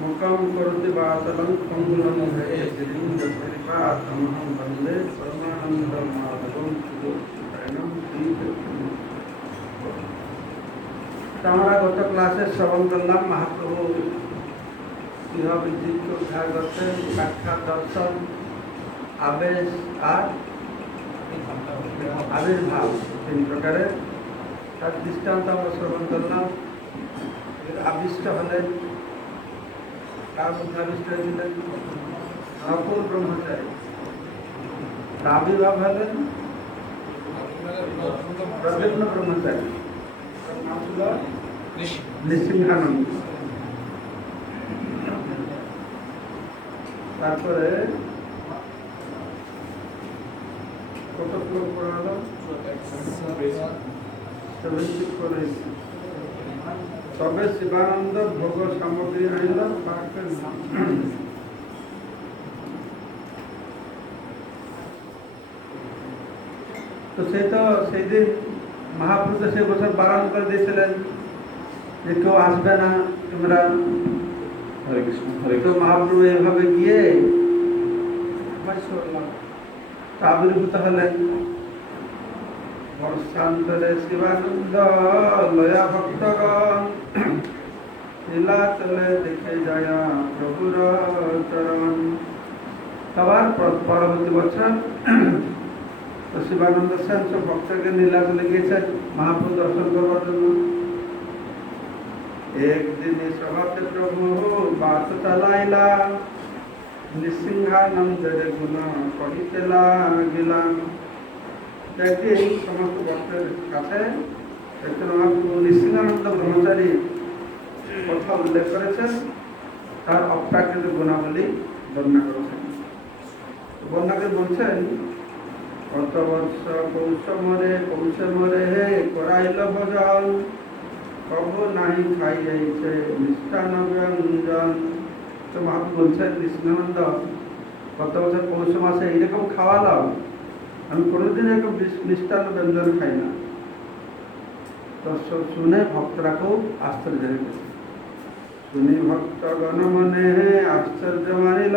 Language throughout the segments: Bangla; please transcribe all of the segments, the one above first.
मुखम करोति वातलं पंगुलं हयेतिं जत्कृपातमहं वन्दे परमानन्दं माधवं सुदोषितैनं श्रीकृष्णं। আমরা গত ক্লাসে শ্রবণ করলাম মহাপ্রভু কিভাবে জীবকে উদ্ধার করতেন, সাক্ষাৎ দর্শন, আবেশ আর আবির্ভাব, তিন প্রকারের। তার দৃষ্টান্ত আমরা শ্রবণ করলাম। আবিষ্ট হলেন, কার মধ্যে আবিষ্ট হয়েছিলেন? অকুল ব্রহ্মচারী। আবির্ভাব হলেন প্রদ্যুম্ন ব্রহ্মচারী, নাম ছিল নৃসিংহানন্দ। তারপরে কত শ্লোক পড়া হলো? 74। তবে শিবানন্দ ভোগ সামগ্রী আইল পাকের নাম। তো সেই দিন মহাপ্রভু সেই বছর বারণ করে দিয়েছিলেন যে কেউ আসবে না, তোমরা হরে কৃষ্ণ হরে। তো মহাপ্রভু এভাবে গিয়ে আবির্ভূত হলেন। বর্ষান্তরে শিবানন্দ লয়া ভক্তগণ নীলাচলে দেখে যায় প্রভুর চরণ। সবার পরবর্তী বছর তো শিবানন্দ সেন সব ভক্তকে নীলাচলে গিয়েছেন মহাপ্রভু দর্শন করবার জন্য। একদিন সভাতে প্রভু বাত চালাইলা, নৃসিংহানন্দের গুণ কহিতে লাগিলাম। একদিন সমস্ত ভক্তের কাছে মহাপ্রভু নৃসিংহানন্দ ব্রহ্মচারী কথা উল্লেখ করেছেন, তার অপ্রাকৃত গুণাবলী বর্ণনা করেছেন। বর্ণাকে বলছেন, কত বর্ষ কৌশ মরে হে করাইল ভজন, কবু নাহি খাইয়াইছে মিষ্টান্ন ব্যঞ্জন। তো মহাপ্রভু বলছেন, নৃসিংহানন্দ কত বছর পৌষ মাসে এইরকম খাওয়ালাম, আমি কোনোদিন এরকম মিষ্টান্ন ব্যঞ্জন খাই না। তো শুনে ভক্তরা খুব আশ্চর্য হয়ে গেছে। শুনি ভক্তগণ মনে আশ্চর্য মানিল,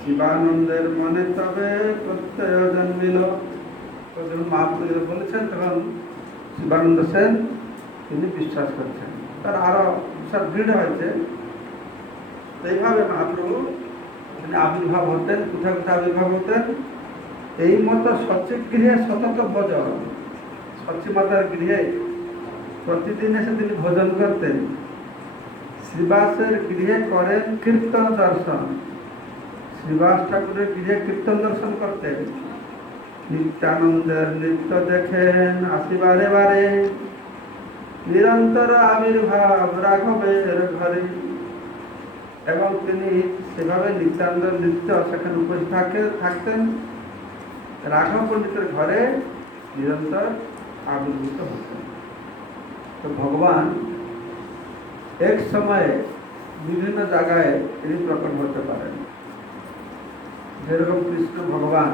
শিবানন্দের মনে তবে প্রত্যয় জন্মিল। যখন মহাপ্রভু বলেছেন তখন শিবানন্দ সেন তিনি বিশ্বাস করছেন, তার আরো বিশাল ভিড় হয়েছে। এইভাবে মহাপ্রভু তিনি আবির্ভাব হতেন। কোথায় কোথায় আবির্ভাব হতেন? এই মতো সচি গৃহে সতত ভজন, সচি মাতার গৃহে প্রতিদিন এসে তিনি ভোজন করতেন। শ্রীবাসের গৃহে করেন কীর্তন দর্শন, শ্রীবাস ঠাকুরের গৃহে কীর্তন দর্শন করতেন। নিত্যানন্দের নৃত্য দেখেন আসিবারে বারে, নিরন্তর আবির্ভাব রাঘবের ঘরে। এবং তিনি সেভাবে নিত্যানন্দের নৃত্য সেখানে উপস্থিত থাকতেন। রাঘব পণ্ডিতের ঘরে নিরন্তর আবির্ভূত হতেন। তো ভগবান এক সময়ে বিভিন্ন জায়গায় তিনি প্রকট হতে পারেন। যেরকম কৃষ্ণ ভগবান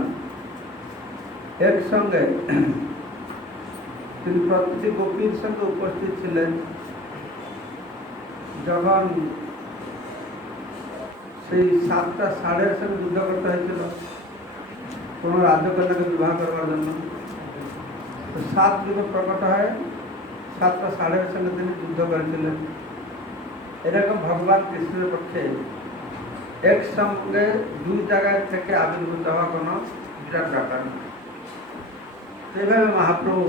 একসঙ্গে তিনি প্রতিটি গোপীর সঙ্গে উপস্থিত ছিলেন। যখন সেই 7টা ষাঁড়ের সঙ্গে যুদ্ধ করতে হয়েছিল কোন রাজ্যকন্যাকে বিবাহ করবার জন্য, তো 7 যুগে প্রকট হয় 7টা ষাঁড়ের সঙ্গে তিনি যুদ্ধ করেছিলেন। এরকম ভগবান কৃষ্ণের পক্ষে একসঙ্গে 2 জায়গায় থেকে আবির্ভূত হওয়া কোনো বিরাট ব্যাপার নয়। এইভাবে মহাপ্রভু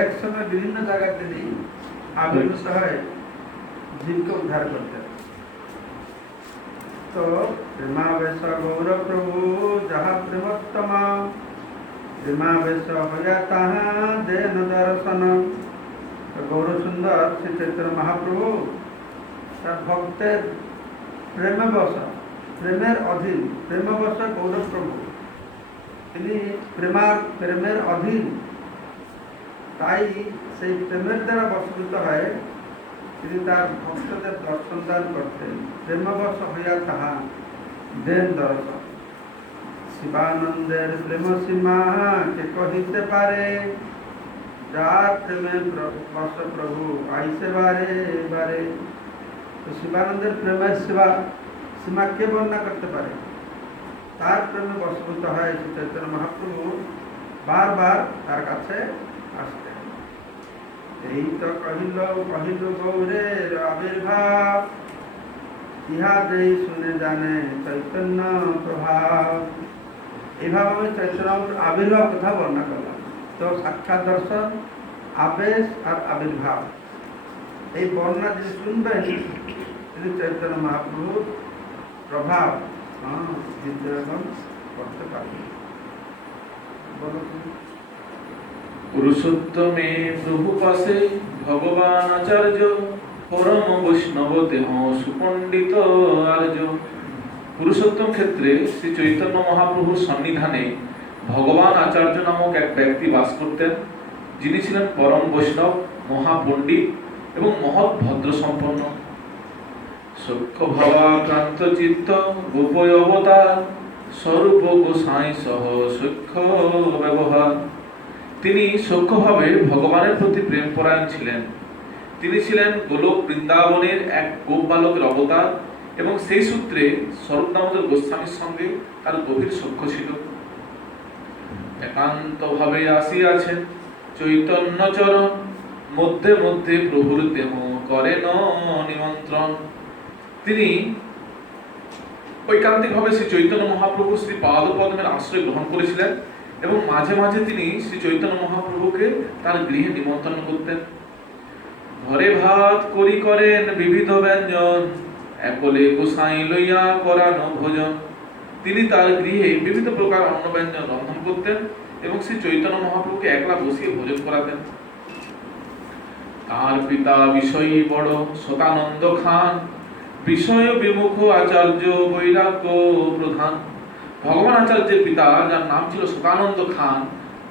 একসঙ্গে বিভিন্ন জায়গায় তিনি আবির্ভূত হয়ে জীবকে উদ্ধার করতেন। তো প্রেমাবেশ গৌর প্রভু যাহা প্রেমোত্তমা, প্রেমাবেশ হইয়া তাহা দেন দর্শন। গৌর সুন্দর শ্রী চৈতন্য মহাপ্রভু তার ভক্তের প্রেমের অধীন, প্রেমবশ গৌর প্রভু, তিনি প্রেমের অধীন। তাই সেই প্রেমের দ্বারা বশীভূত হয়ে তিনি তার ভক্তদের দর্শন দান করতেন। প্রেমবশ হইয়া তাহা দেন দর্শন। শিবানন্দের প্রেম সীমা কে কহিতে পারে, যার প্রেমে বর্ষ প্রভু আইসে বারে বারে। তো শিবানন্দের প্রেমের সীমা কে বর্ণনা করতে পারে? তার প্রেমে বশভূত হয় শ্রী চৈতন্য মহাপ্রভু বারবার তার কাছে আসতেন। এই তো কহিল কহিল গৌরের আবির্ভাব, ইহা যেই শুনে জানে চৈতন্য প্রভাব। এইভাবে চৈতন্য আবির্ভাব কথা বর্ণনা করলাম। তো সাক্ষাৎ দর্শন, আবেশ আর আবির্ভাব, এই বর্ণনা যিনি শুনবেন তিনি চৈতন্য মহাপ্রভুর প্রভাব চিত্রায়ন করতে পারবেন। বলো তুমি। পুরুষোত্তমে প্রভু পাশে ভগবান আচার্য, পরম বৈষ্ণব দেহ সুপণ্ডিত আর্য। পুরুষোত্তম ক্ষেত্রে শ্রী চৈতন্য মহাপ্রভুর সন্নিধানে ভগবান আচার্য নামক এক ব্যক্তি বাস করতেন, যিনি ছিলেন পরম বৈষ্ণব, মহাপণ্ডিত এবং মহৎ ভদ্র সম্পন্ন। সূক্ষ্ম ভাবাক্রান্ত চিত্ত গোপয় অবতার, স্বরূপ গোসাই সহ সূক্ষ্ম ব্যবহার। তিনি সূক্ষ্মভাবে ভগবানের প্রতি প্রেমপরায়ণ ছিলেন। তিনি ছিলেন গোলক বৃন্দাবনের এক গোপ বালকের অবতার এবং সেই সূত্রে স্বরূপ দামোদর গোস্বামীর সঙ্গে তার গভীর সখ্য ছিল। একান্তভাবে আসিয়াছেন চৈতন্য চরণ, মধ্যে মধ্যে প্রভুর দেহ করেন নিমন্ত্রণ। তিনি ঐকান্তিকভাবে শ্রী চৈতন্য মহাপ্রভু শ্রী পাদপদ্মের আশ্রয় গ্রহণ করেছিলেন এবং মাঝে মাঝে তিনি শ্রী চৈতন্য মহাপ্রভুকে তার গৃহে নিমন্ত্রণ করতেন। ঘরে ভাত করি করেন বিবিধ ব্যঞ্জন, একলে গোসাই লইয়া করানো ভোজন। তিনি তার গৃহে বিভিন্ন প্রকার অন্ন ব্যঞ্জন রন্ধন করতেন এবং শ্রী চৈতন্য মহাপ্রভুকে একলা বসিয়ে ভোজন করাতেন। তার পিতা বিষয়ী বড় শতানন্দ খান, বিষয় বিমুখ আচার্য বৈরাগ্য প্রধান। ভগবান আচার্যের পিতা, যার নাম ছিল শতানন্দ খান,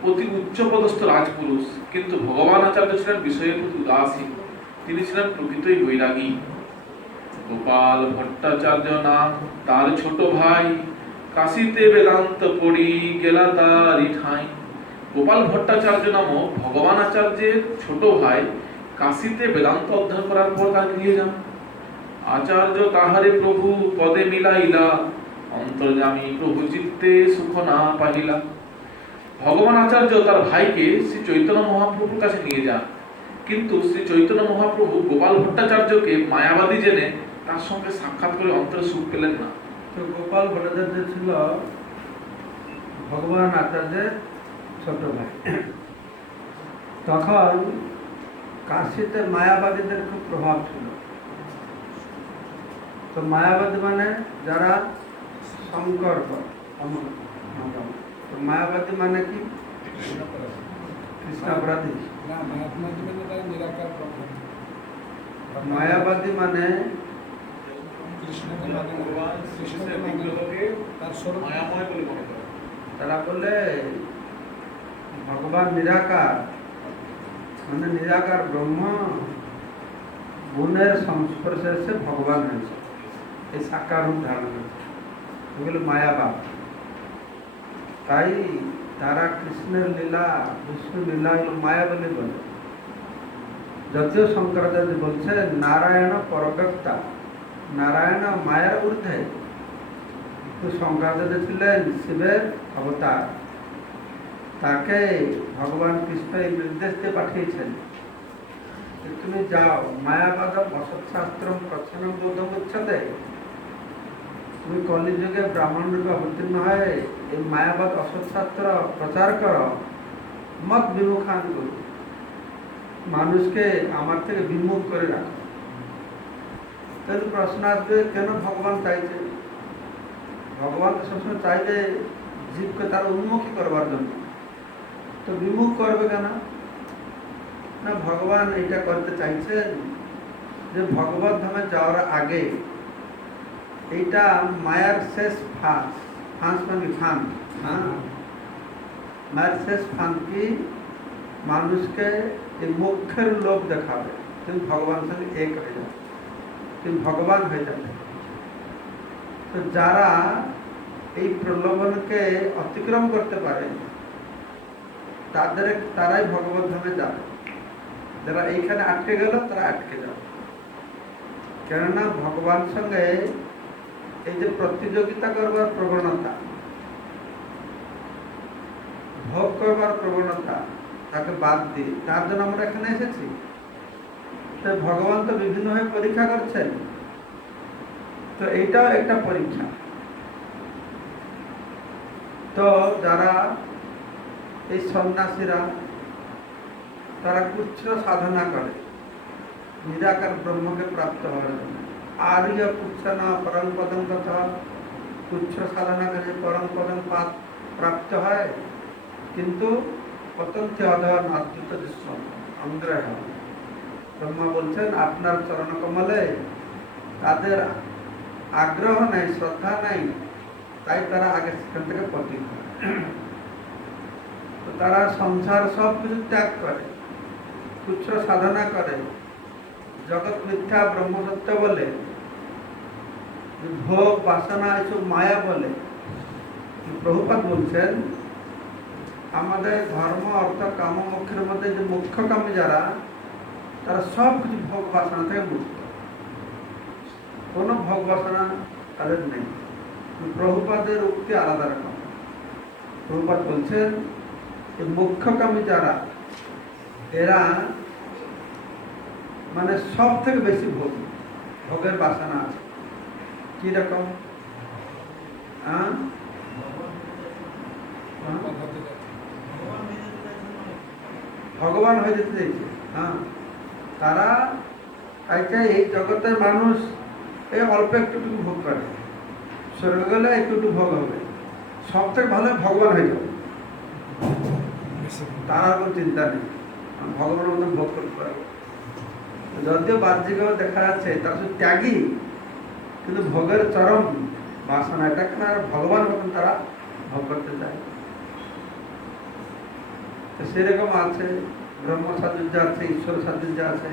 অতি উচ্চপদস্থ রাজপুরুষ, কিন্তু ভগবান আচার্য ছিলেন বিষয়ের প্রতি উদাসীন। তিনি ছিলেন প্রকৃতই বৈরাগী। গোপাল ভট্টাচার্য নাম তার ছোট ভাই, কাশীতে বেদান্ত পড়ি গেলা তারই ঠাঁই। গোপাল ভট্টাচার্য নামক ভগবান আচার্যের ছোট ভাই কাশীতে বেদান্ত অধ্যয়ন করার পর তার গৃহে যান। আচার্য তাহারে প্রভু পদে মিলাইলা, অন্তর্যামী প্রভু চিত্তে সুখ না পাহিলা। ভগবান আচার্য তার ভাইকে শ্রী চৈতন্য মহাপ্রভুর কাছে নিয়ে যান, কিন্তু শ্রী চৈতন্য মহাপ্রভু গোপাল ভট্টাচার্যকে মায়াবাদী জেনে তার সঙ্গে সাক্ষাৎ করে অন্তরে সুখ পেলেন না। তো গোপাল ভট্টাচার্য ছিল ভগবান আচার্যের ছোট ভাই। তখন কাশীতে মায়াবাদীদের খুব প্রভাব ছিল। তো মায়াবাদী মানে যারা শঙ্কর, তো মায়াবাদী মানে কি? কৃষ্ণাপরাধী। মায়াবাদী মানে তারা বলে ভগবান নিরাকার, মানে নিরাকার ব্রহ্ম গুণের সংস্পর্শে এসে ভগবান হয়েছে, এই সাকার রূপ ধারণ করেছে, এগুলো মায়াবাদ। তাই তারা কৃষ্ণের লীলা, বিষ্ণু লীলা এগুলো মায়া বলে বলে। যদিও শঙ্করাচার্য বলছে নারায়ণ পরব্যক্তা, নারায়ণ মায়ার ঊর্ধ্বে, তো শঙ্করাচার্য ছিলেন শিবের অবতার। তাকে ভগবান কৃষ্ণ এই নির্দেশ দিয়ে পাঠিয়েছেন, তুমি যাও মায়াবাদ অসৎশাস্ত্রম প্রচ্ছন্ন বোধম উচ্ছতে, তুমি কলিযুগে ব্রাহ্মণ রূপে অবতীর্ণ হয়ে এই মায়াবাদ অসৎশাস্ত্র প্রচার করো, মত বিমুখান করো, মানুষকে আমার থেকে বিমুখ করে রাখো। তাহলে প্রশ্ন আসবে, কেন ভগবান চাইছে? ভগবান তো সবসময় চাইবে জীবকে তার উন্মুখী করবার জন্য, তো বিমুখ করবে কেন? না, ভগবান এটা করতে চাইছেন যে ভগবত ধামে যাওয়ার আগে এইটা মায়ার শেষ ফাঁস, ফাঁস মানে ফান, মায়ের শেষ ফান কি? মানুষকে এই মুখের লোভ দেখাবে, তুমি ভগবানের সঙ্গে এক হয়ে যাবে, তুমি ভগবান হয়ে যাবে। তো যারা এই প্রলোভনকে অতিক্রম করতে পারে, তারাই ভগবত ধামে যাবে। যারা এইখানে আটকে গেল তারা আটকে যাবে। কেননা ভগবান সঙ্গে এই যে প্রতিযোগিতা করবার প্রবণতা, ভোগ করবার প্রবণতা, তাকে বাদ দিয়ে তার জন্য আমরা এখানে এসেছি। তো ভগবান তো বিভিন্নভাবে পরীক্ষা করছেন, তো এইটাও একটা পরীক্ষা। তো যারা এই সন্ন্যাসীরা তারা কুচ্ছ সাধনা করে নিরাকার ব্রহ্মকে প্রাপ্ত হওয়ার জন্য। আর্য কুচ্ছন পরম পদম কথা, কুচ্ছ সাধনা করে পরম পদম প্রাপ্ত হয়, কিন্তু অত্যন্ত অধর নাত্রিত দৃশ্য অগ্রহ। ব্রহ্মা বলছেন আপনার চরণ কমলে তাদের আগ্রহ নাই, শ্রদ্ধা নাই, তাই তারা আগে সেখান থেকে পতিত হয়। তো তারা সংসার সব কিছু ত্যাগ করে, তুচ্ছ সাধনা করে, জগৎ মিথ্যা ব্রহ্ম সত্য বলে, ভোগ বাসনা এসব মায়া বলে। প্রভুপাদ বলছেন আমাদের ধর্ম অর্থ কাম মোক্ষের মধ্যে যে মুখ্য কামী যারা, তারা সব কিছু ভোগ বাসনা থেকে মুক্ত, কোনো ভোগ বাসনা তাদের নেই। প্রভুপাদের উক্তি আলাদা রকম। প্রভুপাদ বলছেন এই মুখ্যকামী যারা, এরা মানে সব থেকে বেশি ভোগের বাসনা আছে। কিরকম? ভগবান হয়ে যেতে চাইছে। তারা চাই এই জগতের মানুষ এই অল্প একটুটুকু ভোগ করে, স্বর্গ গেলে একটু ভোগ হবে, সব থেকে ভালো ভগবান হয়ে যাবে। তার আর কোনো চিন্তা নেই, ভগবানের মতন ভোগ করতে পারবে। যদিও বাহ্যিকভাবে দেখা যাচ্ছে তার শুধু ত্যাগী, কিন্তু ভোগের চরম বাসনা, এটা কেন ভগবান মতন তারা ভোগ করতে চায়। তো সেরকম আছে, ব্রহ্ম সাযুজ্য আছে, ঈশ্বর সাযুজ্য আছে।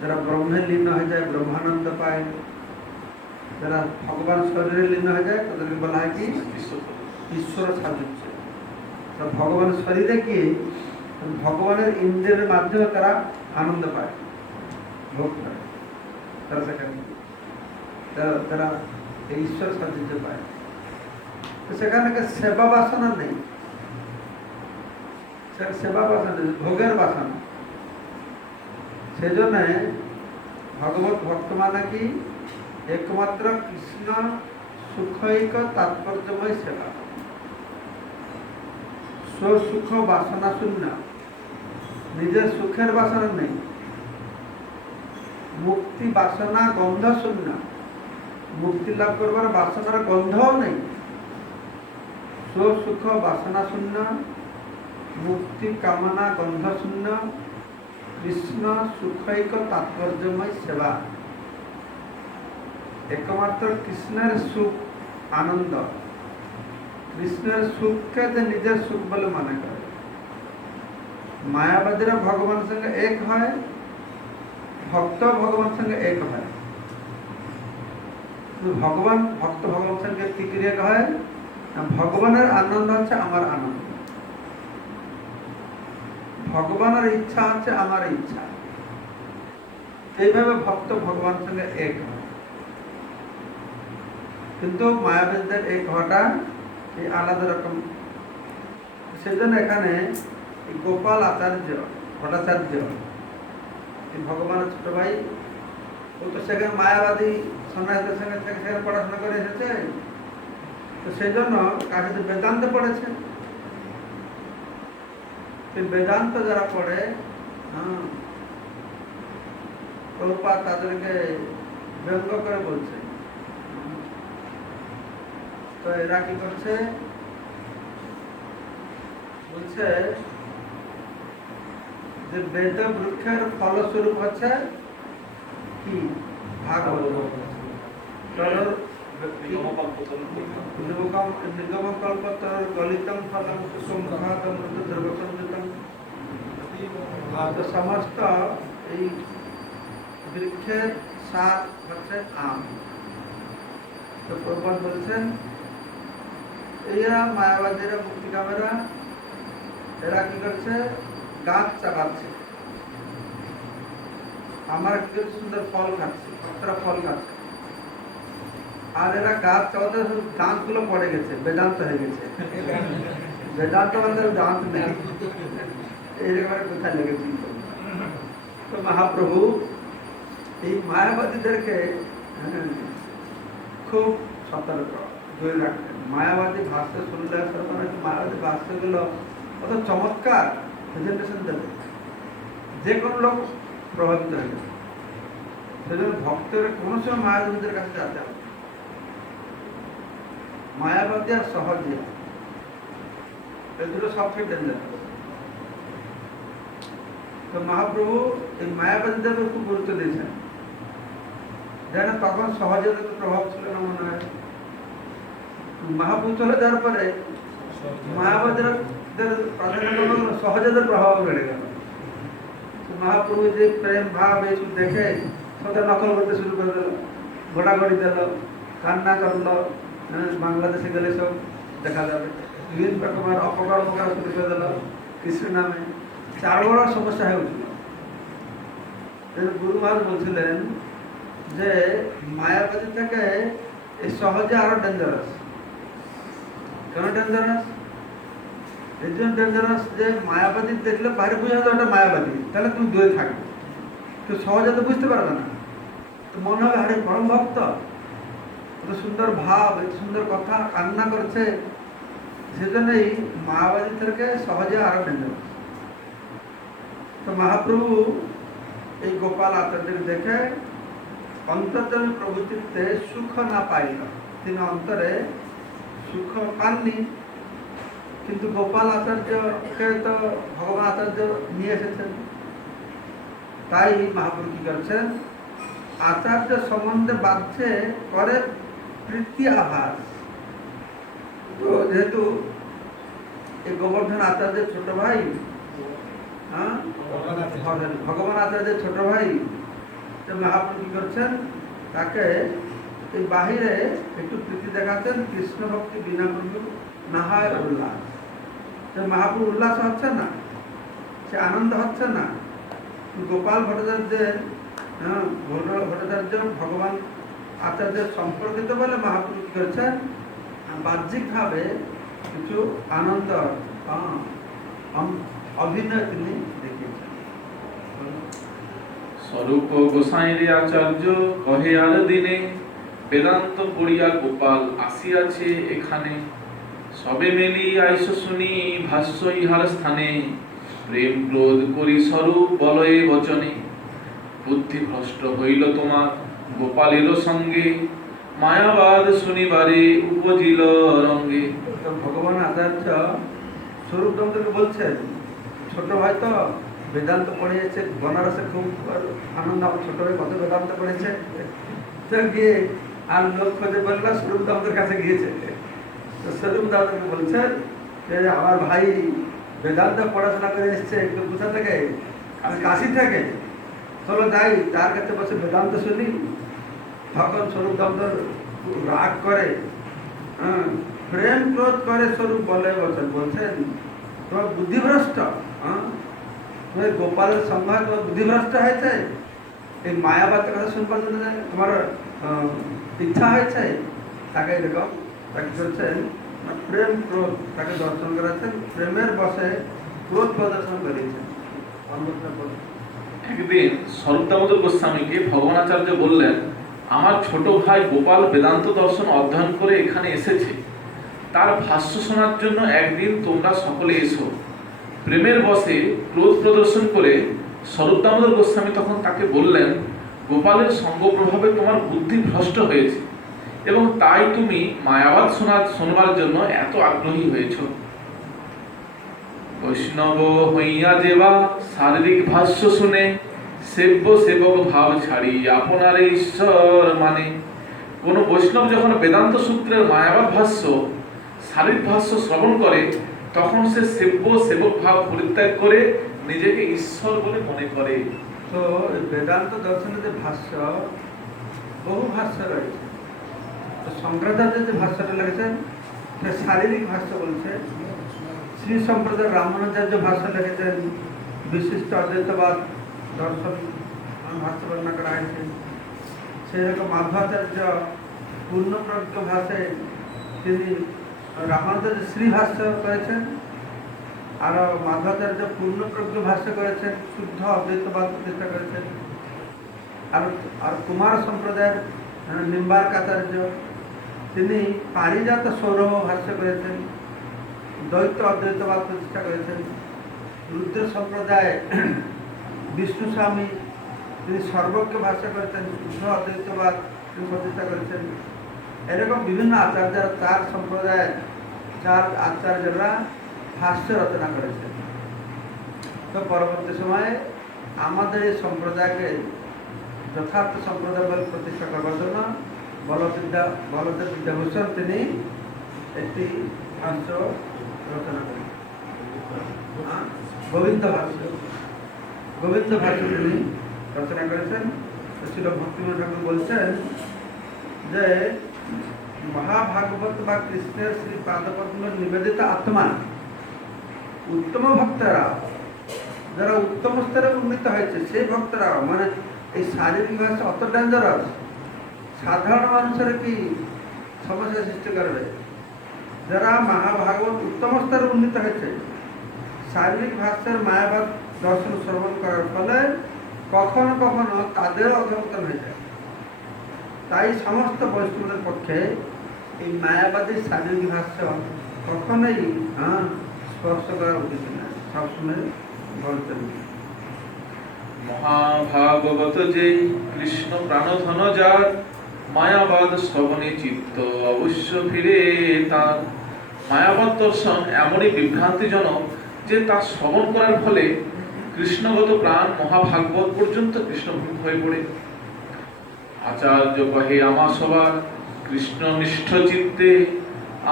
যারা ব্রহ্মে লীন হয়ে যায় ব্রহ্মানন্দ পায়, যারা ভগবান শরীরে লীন হয়ে যায় তাদেরকে বলা হয় কি ঈশ্বর সাযুজ্য। ভগবান শরীরে কি ভগবানের ইন্দ্রের মাধ্যমে তারা আনন্দ পায়, ভোগ করে, তারা সেখানে তারা এই ঈশ্বর সাযুজ্য পায়। তো সেখানে সেবা বাসনা নেই, সেবা বাসনা নেই, ভোগের বাসনা। সেজন্য ভগবত ভক্ত মানে কি একমাত্র কৃষ্ণ সুখৈক তাৎপর্যময় সেবা, স্বসুখ বাসনা শূন্য, নিজের সুখের বাসনা নেই, মুক্তি বাসনা গন্ধ শূন্য, মুক্তি লাভ করবার বাসনার গন্ধও নেই। স্বসুখ বাসনা শূন্য, মুক্তি কামনা গন্ধ শূন্য, কৃষ্ণ সুখৈক তাৎপর্যময় সেবা। একমাত্র কৃষ্ণের সুখ আনন্দ, কৃষ্ণের সুখকে যে নিজের সুখ বলে মনে করে। মায়াবাদীরা ভগবানের সঙ্গে এক হয়, ভক্ত ভগবানের সঙ্গে এক হয়। ভগবান ভক্ত ভগবানের সঙ্গে কি ক্রিয়া হয়? ভগবানের আনন্দ হচ্ছে আমার আনন্দ, ভগবানের ইচ্ছা হচ্ছে আমার ইচ্ছা। এইভাবে ভক্ত ভগবানের সঙ্গে এক হয়। কিন্তু মায়াবীদের এক হওয়াটা এই আলাদা রকম। সেজন্য এখানে গোপাল আচার্য ভট্টাচার্য, ভগবানের ছোট ভাই, ও তো সেখানে মায়াবাদী সন্ন্যাসীদের সঙ্গে সেখানে পড়াশোনা করে এসেছে। তো সেই জন্য কাছে বেদান্ত পড়েছে। বেদান্ত যারা পড়ে, প্রভুপাদ তাদেরকে ব্যঙ্গ করে বলছে। তো এরা কি করছে? বলছে যে বেদ বৃক্ষের ফলস্বরূপ হচ্ছে কি ভাগবত। নিগমকল্পতর গলিতম ফলম সুসম্ভাতম ধ্রুবসংযুতম। তো সমস্ত এই বৃক্ষের সার হচ্ছে আম। তো প্রভুপাদ বলছেন এরা মায়াবাদীরা মুক্তিকামেরা এরা কি করছে, গাছ চাপাচ্ছে, আমরা কি করছি, সুন্দর ফল খাচ্ছি, কতটা ফল খাচ্ছে, আর এরা গাছ চাপাতে দাঁত গুলো পড়ে গেছে, বেদান্ত হয়ে গেছে। বেদান্ত বলতে দাঁত নেই, এইরকম কোথায় লেগেছিল। তো মহাপ্রভু এই মায়াবাদীদেরকে খুব সতর্ক করে রাখতেন। মায়াবাদী ভাষ্য শুনলে মায়াবাদী ভাষ্যগুলো অত চমৎকার প্রেজেন্টেশন দেবে, যে কোনো লোক প্রভাবিত হয়ে যাবে। সেজন্য ভক্তের কোনো সময় মায়াবাদীদের কাছে যেতে হবে। মায়াবাদী আর সহজে, এই দুটো সবচেয়ে ডেঞ্জার। তো মহাপ্রভু এই মায়াবাদীদের খুব গুরুত্ব দিয়েছেন, যেন তখন সহজে প্রভাব ছিল না মনে হয়। মহাপ্রভু চলে যাওয়ার পরে মায়াবাদীদের সহজেদের প্রভাব বেড়ে গেল। মহাপ্রভু যে প্রেম ভাব এইসব দেখে সবাই নকল করতে শুরু করে দিল, ঘোটাঘটি দিল, কান্না করলো। বাংলাদেশে গেলে সব দেখা যাবে বিভিন্ন রকমের অপকার শুরু করে দিল কৃষ্ণ নামে। চার বড় সমস্যা হয়ে উঠল। গুরু মহারাজ বলছিলেন যে মায়াবাদী থেকে এই সহজে আরো ডেঞ্জারাস। কেন ডেঞ্জারাস? এই জন্য ডেঞ্জারাস যে মায়াবাদী দেখলে বাইরে বোঝা যায় ওটা মায়াবাদী, তাহলে তুমি দূরে থাকবে, তো সহজে তো বুঝতে পারবে না। তো মনে হবে আরে পরম ভক্ত, এত সুন্দর ভাব, এত সুন্দর কথা, কান্না করছে। সেজন্যই মায়াবাদী থেকে সহজে আরো ডেঞ্জারাস। তো মহাপ্রভু এই গোপাল আচার্যকে দেখে অন্তর্যামী প্রভৃতিতে সুখ না পাইল, তিনি অন্তরে সুখ পাননি। কিন্তু গোপাল আচার্যকে তো ভগবান আচার্য নিয়ে এসেছেন, তাই মহাপ্রভু কি করছেন, আচার্য সম্বন্ধে বাধ্যে করে প্রীতি আভাস। তো যেহেতু এই গোবর্ধন আচার্যের ছোট ভাই, ভগবান আচার্যের ছোট ভাই, মহাপ্রভু কি করছেন, তাকে এই বাহিরে একটু প্রীতি দেখাচ্ছেন। কৃষ্ণ ভক্তি বিনা প্রভু না হয় উল্লাস। মহাপ্রভু উল্লাস হচ্ছে না, সে আনন্দ হচ্ছে না। গোপাল ভট্টাচার্যের ভগবান আচার্যের সম্পর্কিত বলে মহাপ্রভু কি করছেন, বাহ্যিকভাবে কিছু আনন্দ অভিনয় তিনি দেখিয়েছেন। স্বরূপ গোসাইরে আচার্য কহে আর দিনে, বেদান্ত পড়িয়া গোপাল আসিয়াছে এখানে। সবে মেলি আইস শুনি ভাষ্য ইহার স্থানে, প্রেম ক্রোধ করি স্বরূপ বলয়ে বচনে। বুদ্ধি ভ্রষ্ট হইল তোমার গোপালের সঙ্গে, মায়াবাদ শুনিবারে উপজিল রঙ্গে। ভগবান আচার্য স্বরূপ দমকে বলছেন, ছোট ভাই তো বেদান্ত পড়িয়েছে বনারসে, খুব আনন্দ, আমার ছোট ভাই কত বেদান্ত পড়েছে। গিয়ে আর লোক খোঁজে বললো স্বরূপ দমদের কাছে গিয়েছে। তো স্বরূপ দামকে বলছেন যে আমার ভাই বেদান্ত পড়াশোনা করে এসছে, একটু কোথা থেকে, আমি কাশি থেকে, চলো যাই তার কাছে বসে বেদান্ত শুনি। তখন স্বরূপ দমদর রাগ করে, প্রেম ক্রোধ করে স্বরূপ বলে বলছেন তোমার বুদ্ধিভ্রষ্ট, তোমার গোপালের সঙ্গে তোমার বুদ্ধিভ্রষ্ট হয়েছে, এই মায়াবাদের কথা শুনবার জন্য তোমার ইচ্ছা হয়েছে। তাকে এরকম তাকে করছেন প্রেম ক্রোধ, তাকে দর্শন করাচ্ছেন, প্রেমের বসে ক্রোধ প্রদর্শন করিয়েছেন। একদিন স্বরূপ দামোদর গোস্বামীকে ভগবানাচার্য বললেন, আমার ছোট ভাই গোপাল বেদান্ত দর্শন অধ্যয়ন করে এখানে এসেছে, তার ভাষ্য শোনার জন্য একদিন তোমরা সকলে এসো। প্রেমের বসে ক্রোধ প্রদর্শন করে স্বরূপ দামোদর গোস্বামী তখন তাকে বললেন, গোপালের সঙ্গ প্রভাবে তোমার বুদ্ধি ভ্রষ্ট হয়েছে এবং তাই তুমি মায়াবাদ শোনবার জন্য এত আগ্রহী হয়েছ। বৈষ্ণব হইয়া যেবা শারীরিক ভাষ্য শুনে, সেব্য সেবক ভাব ছাড়ি আপনারে ঈশ্বর মানে। কোন বৈষ্ণব যখন বেদান্ত সূত্রের মায়াবাদ ভাষ্য শারীরিক ভাষ্য শ্রবণ করে, তখন সে সেব্য সেবক ভাব পরিত্যাগ করে নিজেকে ঈশ্বর বলে মনে করে। তো বেদান্ত দর্শনের যে ভাষ্য, বহু ভাষ্য রয়েছে। তো শঙ্করাচার্য যে ভাষ্যটা লিখেছেন সে শারীরিক ভাষ্য বলছে, শ্রী সম্প্রদায় রামানুজাচার্য ভাষ্য লিখেছেন, বিশিষ্ট অদ্বৈতবাদ দর্শন ভাষ্য বর্ণনা করা হয়েছে। সেই রকম মাধ্বাচার্য পূর্ণপ্রজ্ঞ ভাষায় তিনি রামানুজাচার্য শ্রী ভাষ্য করেছেন, আর মাধ্বাচার্য পূর্ণপ্রজ্ঞ ভাষ্য করেছেন, শুদ্ধ অদ্বৈতবাদ প্রতিষ্ঠা করেছেন। আর কুমার সম্প্রদায়ের নিম্বার্কাচার্য তিনি পারিজাত সৌরভ ভাষ্য করেছেন, দ্বৈত অদ্বৈতবাদ প্রতিষ্ঠা করেছেন। রুদ্র সম্প্রদায় বিষ্ণু স্বামী তিনি সর্বজ্ঞ ভাষ্য করেছেন, শুদ্ধ অদ্বৈতবাদ তিনি প্রতিষ্ঠা করেছেন। এরকম বিভিন্ন আচার্যরা, চার সম্প্রদায়ের চার আচার্যরা ভাষ্য রচনা করেছেন। তো পরবর্তী সময়ে আমাদের এই সম্প্রদায়কে যথার্থ সম্প্রদায় বলে প্রতিষ্ঠা করবার জন্য বলদেব বিদ্যাভূষণ তিনি একটি ভাষ্য রচনা করেন, গোবিন্দ ভাষ্য তিনি রচনা করেছেন। ছিল ভক্তিবিনোদ ঠাকুর বলছেন যে মহাভাগবত বা কৃষ্ণের শ্রী পাদপদ্ম নিবেদিত আত্মা উত্তম ভক্তরা, যারা উত্তম স্তরে উন্নীত হয়েছে সেই ভক্তরা, মানে এই শারীরিক ভাষা অত ডেঞ্জারাস, সাধারণ মানুষের কি সমস্যা সৃষ্টি করবে। যারা মহাভাগবত উত্তম স্তরে উন্নীত হয়েছে, শারীরিক ভাষ্যের মায়াবাদ দর্শন শ্রবণ করার ফলে কখনো কখনো তাদের অধঃপতন হয়ে যায়। তাই সমস্ত বৈষ্ণবদের পক্ষে এই মায়াবাদী শারীরিক ভাষ্য কখনোই স্পর্শ করা উচিত না, সবসময় বলতেন। মহাভাগবত যে কৃষ্ণ প্রাণধন যার, মায়াবাদ শ্রবণে চিত্ত অবশ্য ফিরে তার। মায়াবাদ দর্শন এমনই বিভ্রান্তিজনক যে তা শ্রবণ করার ফলে কৃষ্ণগত প্রাণ মহাভাগবত পর্যন্ত কৃষ্ণভূত হয়ে পড়ে। আচার্য কহে আমা সবার কৃষ্ণনিষ্ঠ চিত্তে,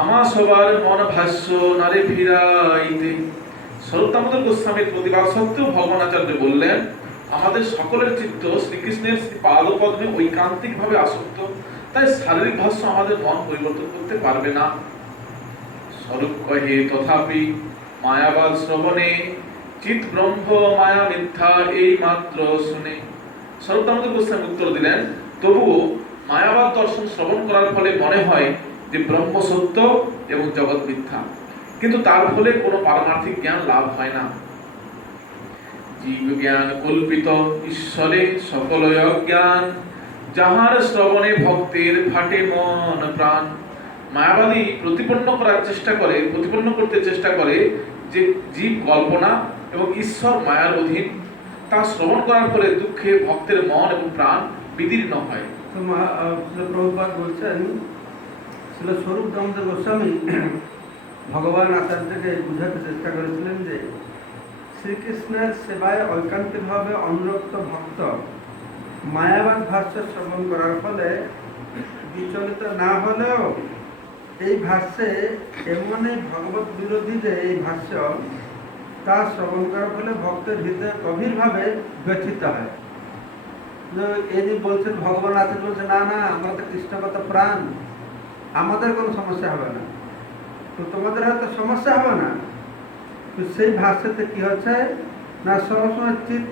আমা সবার মন ভাষ্য নারে ফিরাইতে। শরৎদামোদর গোস্বামীর প্রতিবাদ সত্ত্বেও ভগবান আচার্য বললেন, আমাদের সকলের চিত্ত শ্রীকৃষ্ণের শ্রী পাদপদ্মে ঐকান্তিক ভাবে আসক্ত, তাই শারীরিক ভাষ্য আমাদের মন পরিবর্তন করতে পারবে না। স্বরূপ কহে তথাপি মায়াবাদ শ্রবণে, চিত ব্রহ্ম মায়া মিথ্যা এই মাত্র শুনে। শরৎদামোদর গোস্বামী উত্তর দিলেন, তবুও মায়াবাদ দর্শন শ্রবণ করার ফলে মনে হয় যে ব্রহ্ম সত্য এবং জগৎ মিথ্যা, কিন্তু তার ফলে কোনো পারমার্থিক জ্ঞান লাভ হয় না। জীব জ্ঞান কল্পিত ঈশ্বরে সকল অজ্ঞান, যাহার শ্রবণে ভক্তের ফাটে মন প্রাণ। মায়াবাদী প্রতিপন্ন করতে চেষ্টা করে যে জীব কল্পনা এবং ঈশ্বর মায়ার অধীন, তা শ্রবণ করার ফলে দুঃখে ভক্তের মন এবং প্রাণ বিদীর্ণ হয়। তো প্রভুপাদ বলছেন, ছিল স্বরূপ দামোদর গোস্বামী ভগবান আচার্যকে বুঝাতে চেষ্টা করেছিলেন যে শ্রীকৃষ্ণের সেবায় ঐকান্তিকভাবে অনুরক্ত ভক্ত মায়াবাদ ভাষ্য শ্রবণ করার ফলে বিচলিত না হলেও এই ভাষ্যে এমনই ভগবত বিরোধী যে এই ভাষ্য তা শ্রবণ করার ফলে ভক্তের হৃদয়ে গভীরভাবে ব্যথিত হয়। এই যে বলছেন ভগবান আচার্য বলছে, না না, আমরা তো কৃষ্ণগত প্রাণ, আমাদের কোনো সমস্যা হবে না। তো তোমাদের হয়তো সমস্যা হবে না, তো সেই ভাষ্যতে কি হচ্ছে না, সবসময় চিত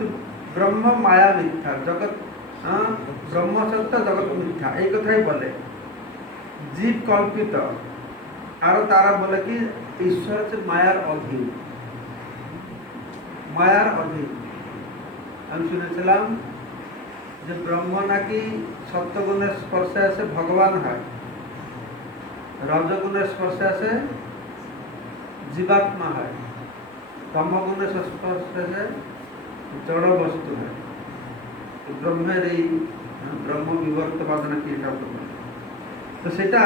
ব্রহ্ম মায়া মিথ্যা, জগৎ ব্রহ্ম সত্য জগৎ মিথ্যা, এই কথাই বলে। জীব কল্পিত, আরো তারা বলে কি ঈশ্বর হচ্ছে মায়ার অধীন। আমি শুনেছিলাম যে ব্রহ্ম নাকি সত্যগুণের স্পর্শে আসে ভগবান হয়, রজগুণের স্পর্শে আসে জীবাত্মা হয়, ব্রহ্মগুণের স্পর্শে আসে জড় বস্তু হয়। ব্রহ্মের এই ব্রহ্ম বিবর্তবাদ নাকি এটা হতে পারে। তো সেটা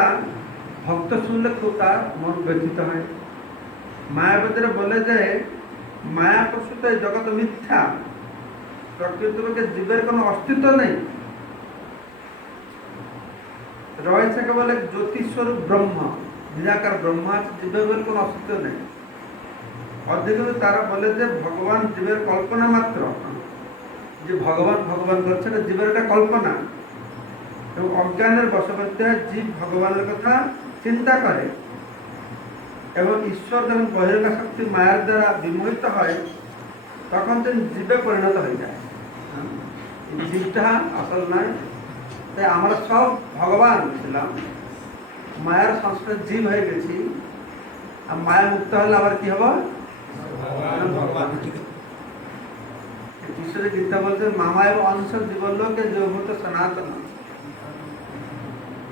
ভক্ত শুনলে খুব তার মন ব্যথিত হয়। মায়াবাদীরা বলে যে মায়া প্রসূত এই জগৎ মিথ্যা, প্রকৃতপক্ষে জীবের কোনো অস্তিত্ব নেই, রয়েছে কেবল এক জ্যোতিস্বরূপ ব্রহ্ম, নিরাকার ব্রহ্ম আছে, জীবের বলে কোনো অস্তিত্ব নেই। অধিকন্তু তারা বলে যে ভগবান জীবের কল্পনা মাত্র, যে ভগবান করছে না, জীবের একটা কল্পনা, এবং অজ্ঞানের বশবর্তী হয় জীব ভগবানের কথা চিন্তা করে। এবং ঈশ্বর যখন বহিরঙ্গ শক্তি মায়ার দ্বারা বিমোহিত হয় তখন তিনি জীবে পরিণত হয়ে যায়। এই জীবটা আসল নয়, তাই আমরা সব ভগবান ছিলাম, মায়ার সংস্পর্শে জীব হয়ে গেছি। আর মায়া মুক্ত হলে আবার কি হবো? ভগবান। ঈশ্বরের গীতা বলছে মামায় অংশ জীবনলোকে যোগভূত সনাতন।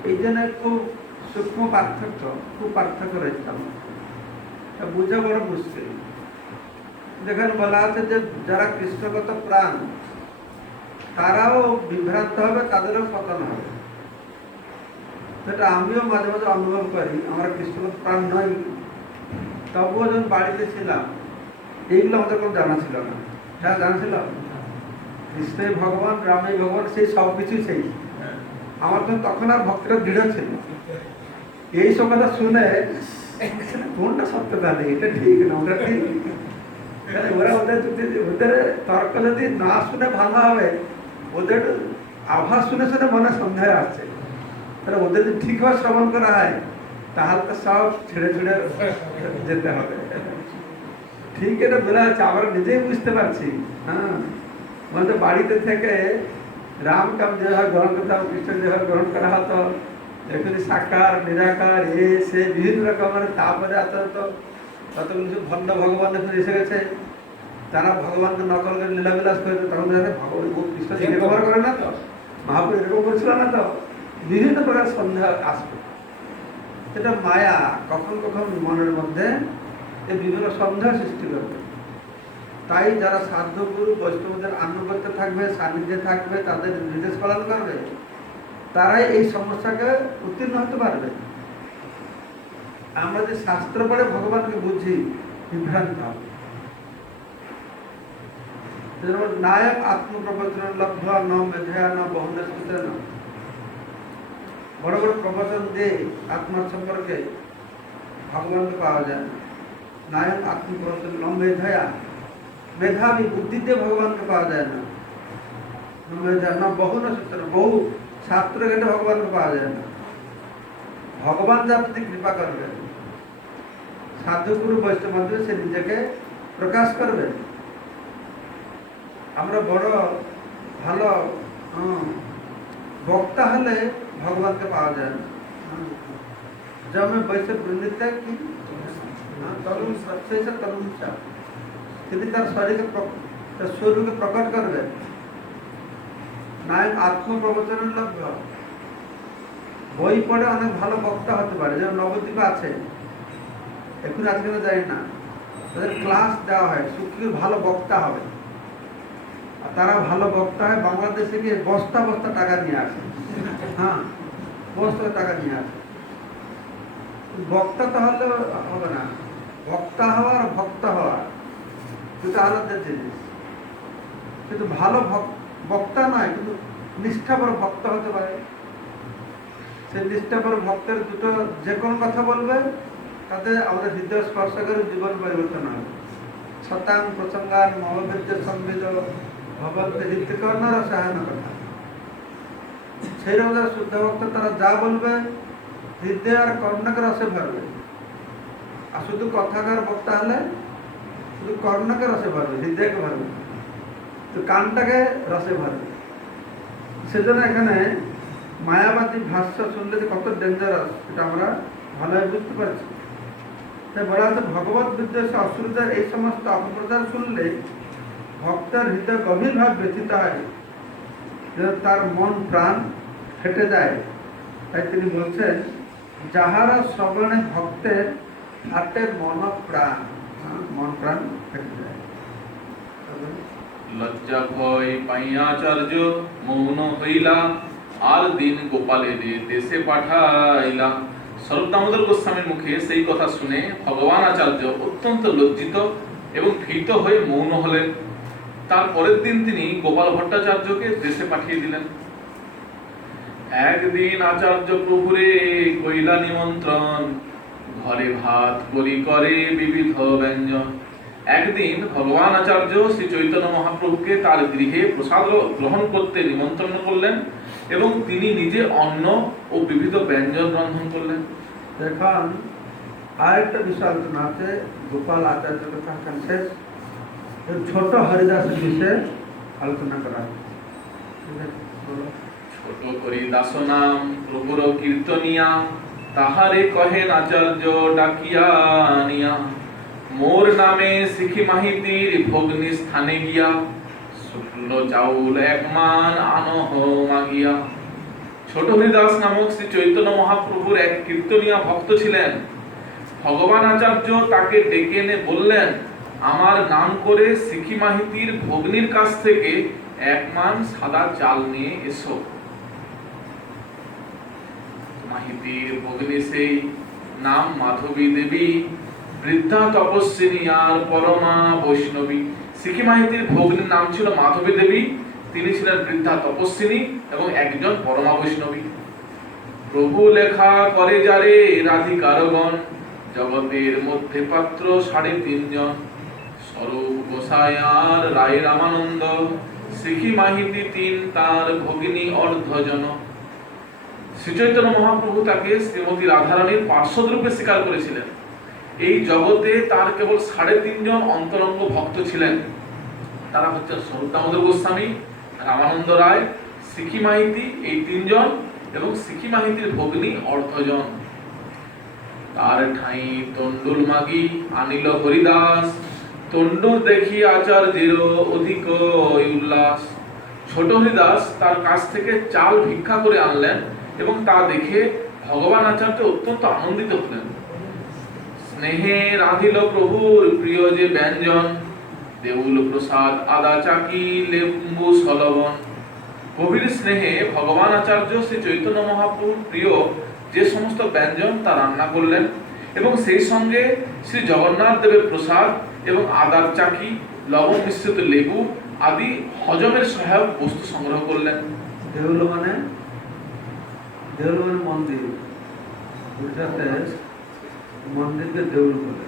এই জন্য খুব সূক্ষ্ম পার্থক্য, খুব পার্থক্য রয়েছে আমার, বুঝা বড় মুশকিল। যেখানে বলা আছে যে যারা কৃষ্ণগত প্রাণ তারাও বিভ্রান্ত হবে, তাদেরও পতন হবে। সেটা আমিও মাঝে মাঝে অনুভব করি, আমরা কৃষ্ণগত প্রাণ নই, তবুও যখন বাড়িতে ছিলাম এইগুলো আমাদের কোনো জানা ছিল না। হ্যাঁ, জানা ছিল কৃষ্ণই ভগবান, রামই ভগবান, সেই সব কিছুই সেই। আমার তো তখন আর ভক্তরা দৃঢ় ছিল। এই সব কথা শুনে কোনটা সত্যতা নেই, এটা ঠিক না ওটা ঠিক, ওরা ওদের তর্ক যদি না শুনে ভালো হবে, ওদের আভাস শুনে শুনে মনে সন্দেহ আসছে, তাহলে ওদের যদি ঠিকভাবে শ্রবণ করা হয় তাহলে তো সব ছেড়ে ছেড়ে যেতে হবে। ঠিক এটা বলা আছে, আমরা নিজেই বুঝতে পারছি। হ্যাঁ, বলতে বাড়িতে থেকে রামকে আমি যেভাবে গ্রহণ করতাম, কৃষ্ণ যেভাবে গ্রহণ করা হতো, এখানে সাকার নিরাকার সে বিভিন্ন রকমের, তারপরে ততগুলো কিছু ভণ্ড ভগবান এসে গেছে, তারা ভগবানকে নকল করে লীলাবিলাস করে, তখন ভগবান কৃষ্ণ ব্যবহার করে না তো, মহাপ্রভু এরকম করেছিল না তো, বিভিন্ন প্রকার সন্দেহ আসবে। এটা মায়া কখন কখন মনের মধ্যে এই বিভিন্ন সন্দেহ সৃষ্টি করবে। তাই যারা সাধুগুরু বৈষ্ণবদের আনুগত্য থাকবে, সান্নিধ্যে থাকবে, তাদের নির্দেশ পালন করবে, তারাই এই সমস্যাকে উত্তীর্ণ হতে পারবে। আমরা যে শাস্ত্র পড়ে ভগবানকে বুঝি, বিভ্রান্ত হবে। নায়ক আত্মপ্রবচন লব্ধ ন মেধয়া ন বহুনে সুতেন, বড় বড় প্রবচন দিয়ে আত্মার সম্পর্কে ভগবানকে পাওয়া যায় না। নায়ক আত্মপ্রবচন ন মেধয়া, মেধাবী বুদ্ধি দিয়ে ভগবানকে পাওয়া যায় না। না বহু না সুতরাং, বহু শাস্ত্র ঘেটে ভগবানকে পাওয়া যায় না। ভগবান যার প্রতি কৃপা করবে, সাধুগুরু বৈষ্ণব মধ্যে সে নিজেকে প্রকাশ করবে। আমরা বড় ভালো বক্তা হলে ভগবানকে পাওয়া যায় না। জমে বৈষ্ণব বৃন্দিতে কি তরুণ তরুণা, তিনি তার শরীরকে প্রকট করবে। নায়ক আত্মপ্রবচনের লভ্য, বই পড়ে অনেক ভালো বক্তা হতে পারে, যেমন নবদ্বীপে আছে, এখন আজকে জানি না, তাদের ক্লাস দেওয়া হয় সুখীর ভালো বক্তা হবে, আর তারা ভালো বক্তা হয় বাংলাদেশে গিয়ে বস্তা বস্তা টাকা নিয়ে আসে। হ্যাঁ, বস্তা টাকা নিয়ে আসে। বক্তা তাহলে হবে না, বক্তা হওয়া আর ভক্ত হওয়া দুটো আলাদা জিনিস। কিন্তু ভালো বক্তা নয়, কিন্তু নিষ্ঠাপর ভক্ত হতে পারে। সেই নিষ্ঠাপর ভক্তের দুটো যে কোনো কথা বলবে তাতে আমাদের হৃদয় স্পর্শ করে জীবন পরিবর্তন হবে। শতাং প্রসঙ্গান মহবিদ্য সংবিদ ভবন্ত হৃদয়কর্ণর সহায়ন কথা। সেই রকম যারা শুদ্ধ ভক্ত, তারা যা বলবে হৃদয় আর কর্ণকে রসে ভরবে। আর শুধু কথাকার বক্তা হলে শুধু কর্ণকে রসে ভরবে, হৃদয়কে ভরবে, তো কানটাকে রসে ভরবে। সেজন্য এখানে মায়াবাদী ভাষ্য শুনলে যে কত ডেঞ্জারাস, এটা আমরা ভালোভাবে বুঝতে পারছি। তাই বলা হচ্ছে ভগবত বিদ্বেষ অসুবিধার এই সমস্ত অপপ্রচার শুনলে ভক্তের হৃদয় গভীরভাবে ব্যথিত হয়, যেন তার মন প্রাণ ফেটে যায়। তাই তিনি বলছেন, যাহারা শ্রবণে ভক্তের হাটে মন প্রাণ, মন প্রাণ ফেটে যায়। লজ্জা ভয় পাইয়াচার্য মৌন হইলা, আর দিন গোপালের দেশে পাঠাইলা। স্বরূপ দামোদর গোস্বামীর মুখে সেই কথা শুনে ভগবান আচার্য অত্যন্ত লজ্জিত এবং ভীত হয়ে মৌন হলেন। তার পরের দিন তিনি গোপাল ভট্টাচার্যকে দেশে পাঠিয়ে দিলেন। একদিন আচার্য প্রভুরে কইলা নিমন্ত্রণ, ঘরে ভাত করি করে বিবিধ ব্যঞ্জন। একদিন ভগবান আচার্য শ্রী চৈতন্য মহাপ্রভুকে তার গৃহে প্রসাদ গ্রহণ করতে নিমন্ত্রণ করলেন এবং তিনি নিজে অন্ন ও বিবিধ ব্যঞ্জন রন্ধন করলেন। এখন আর একটা বিষয় আলোচনা আছে, গোপাল আচার্যের কথা এখানে শেষ। ছোট হরিদাসের বিষয়ে আলোচনা করা আছে। ঠিক আছে, বলো। ছোট হরিদাস নাম প্রভুর কীর্তনিয়া, তাহারে কহেন আচার্য ডাকিয়া নিয়া। মোর নামে শিখি মাহিতির ভগ্নি স্থানে গিয়া, শুক্ল চাউল এক মান আনহ মাগিয়া। ছোট হরিদাস নামক শ্রী চৈতন্য মহাপ্রভুর এক কীর্তনিয়া ভক্ত ছিলেন। ভগবান আচার্য তাকে ডেকে এনে বললেন, আমার নাম করে শিখি মাহিতির ভগ্নির কাছ থেকে এক মান সাদা চাল নিয়ে এসো। মাহিতির ভগ্নি সেই নাম মাধবী দেবী, বৃদ্ধা তপস্বিনী আর পরমা বৈষ্ণবী। শিখি মাহিতির ভগ্নির নাম ছিল মাধবী দেবী, তিনি ছিলেন বৃদ্ধা তপস্বিনী এবং একজন পরমা বৈষ্ণবী। প্রভু লেখা করে যারে রাধিকারগণ, জগতের মধ্যে পাত্র 3.5 জন। স্বরূপ গোসাই আর রায় রামানন্দ, শিখি মাহিতি 3 তার ভগিনী অর্ধজন। শ্রীচৈতন্য মহাপ্রভু তাকে শ্রীমতী রাধারানীর পার্শ্বদ রূপে স্বীকার করেছিলেন। এই জগতে তার কেবল 3.5 জন অন্তরঙ্গ ভক্ত ছিলেন। তারা হচ্ছেন স্বরূপ দামোদর গোস্বামী, রামানন্দ রায়, শিখি মাহিতি, এই 3 জন, এবং শিখি মাহিতির ভগ্নী অর্ধজন। তার ঠাই তন্ডুল মাগি আনিল হরিদাস, তন্ডুল দেখি আচার্যের অধিক উল্লাস। ছোট হরিদাস তার কাছ থেকে চাল ভিক্ষা করে আনলেন এবং তা দেখে ভগবান আচার্য অত্যন্ত আনন্দিত হলেন। স্নেহে রাধিল প্রভুর প্রিয় যে ব্যঞ্জন, দেউল প্রসাদ আদা চাকি লেম্বু সলবন। গভীর স্নেহে ভগবান আচার্য শ্রী চৈতন্য মহাপ্রভুর প্রিয় যে সমস্ত ব্যঞ্জন তা রান্না করলেন এবং সেই সঙ্গে শ্রী জগন্নাথ দেবের প্রসাদ এবং আদার চাকি, লবণ মিশ্রিত লেবু আদি হজমের সহায়ক বস্তু সংগ্রহ করলেন। দেউল মানে মন্দির, গুজরাটে মন্দিরকে দেউল বলে।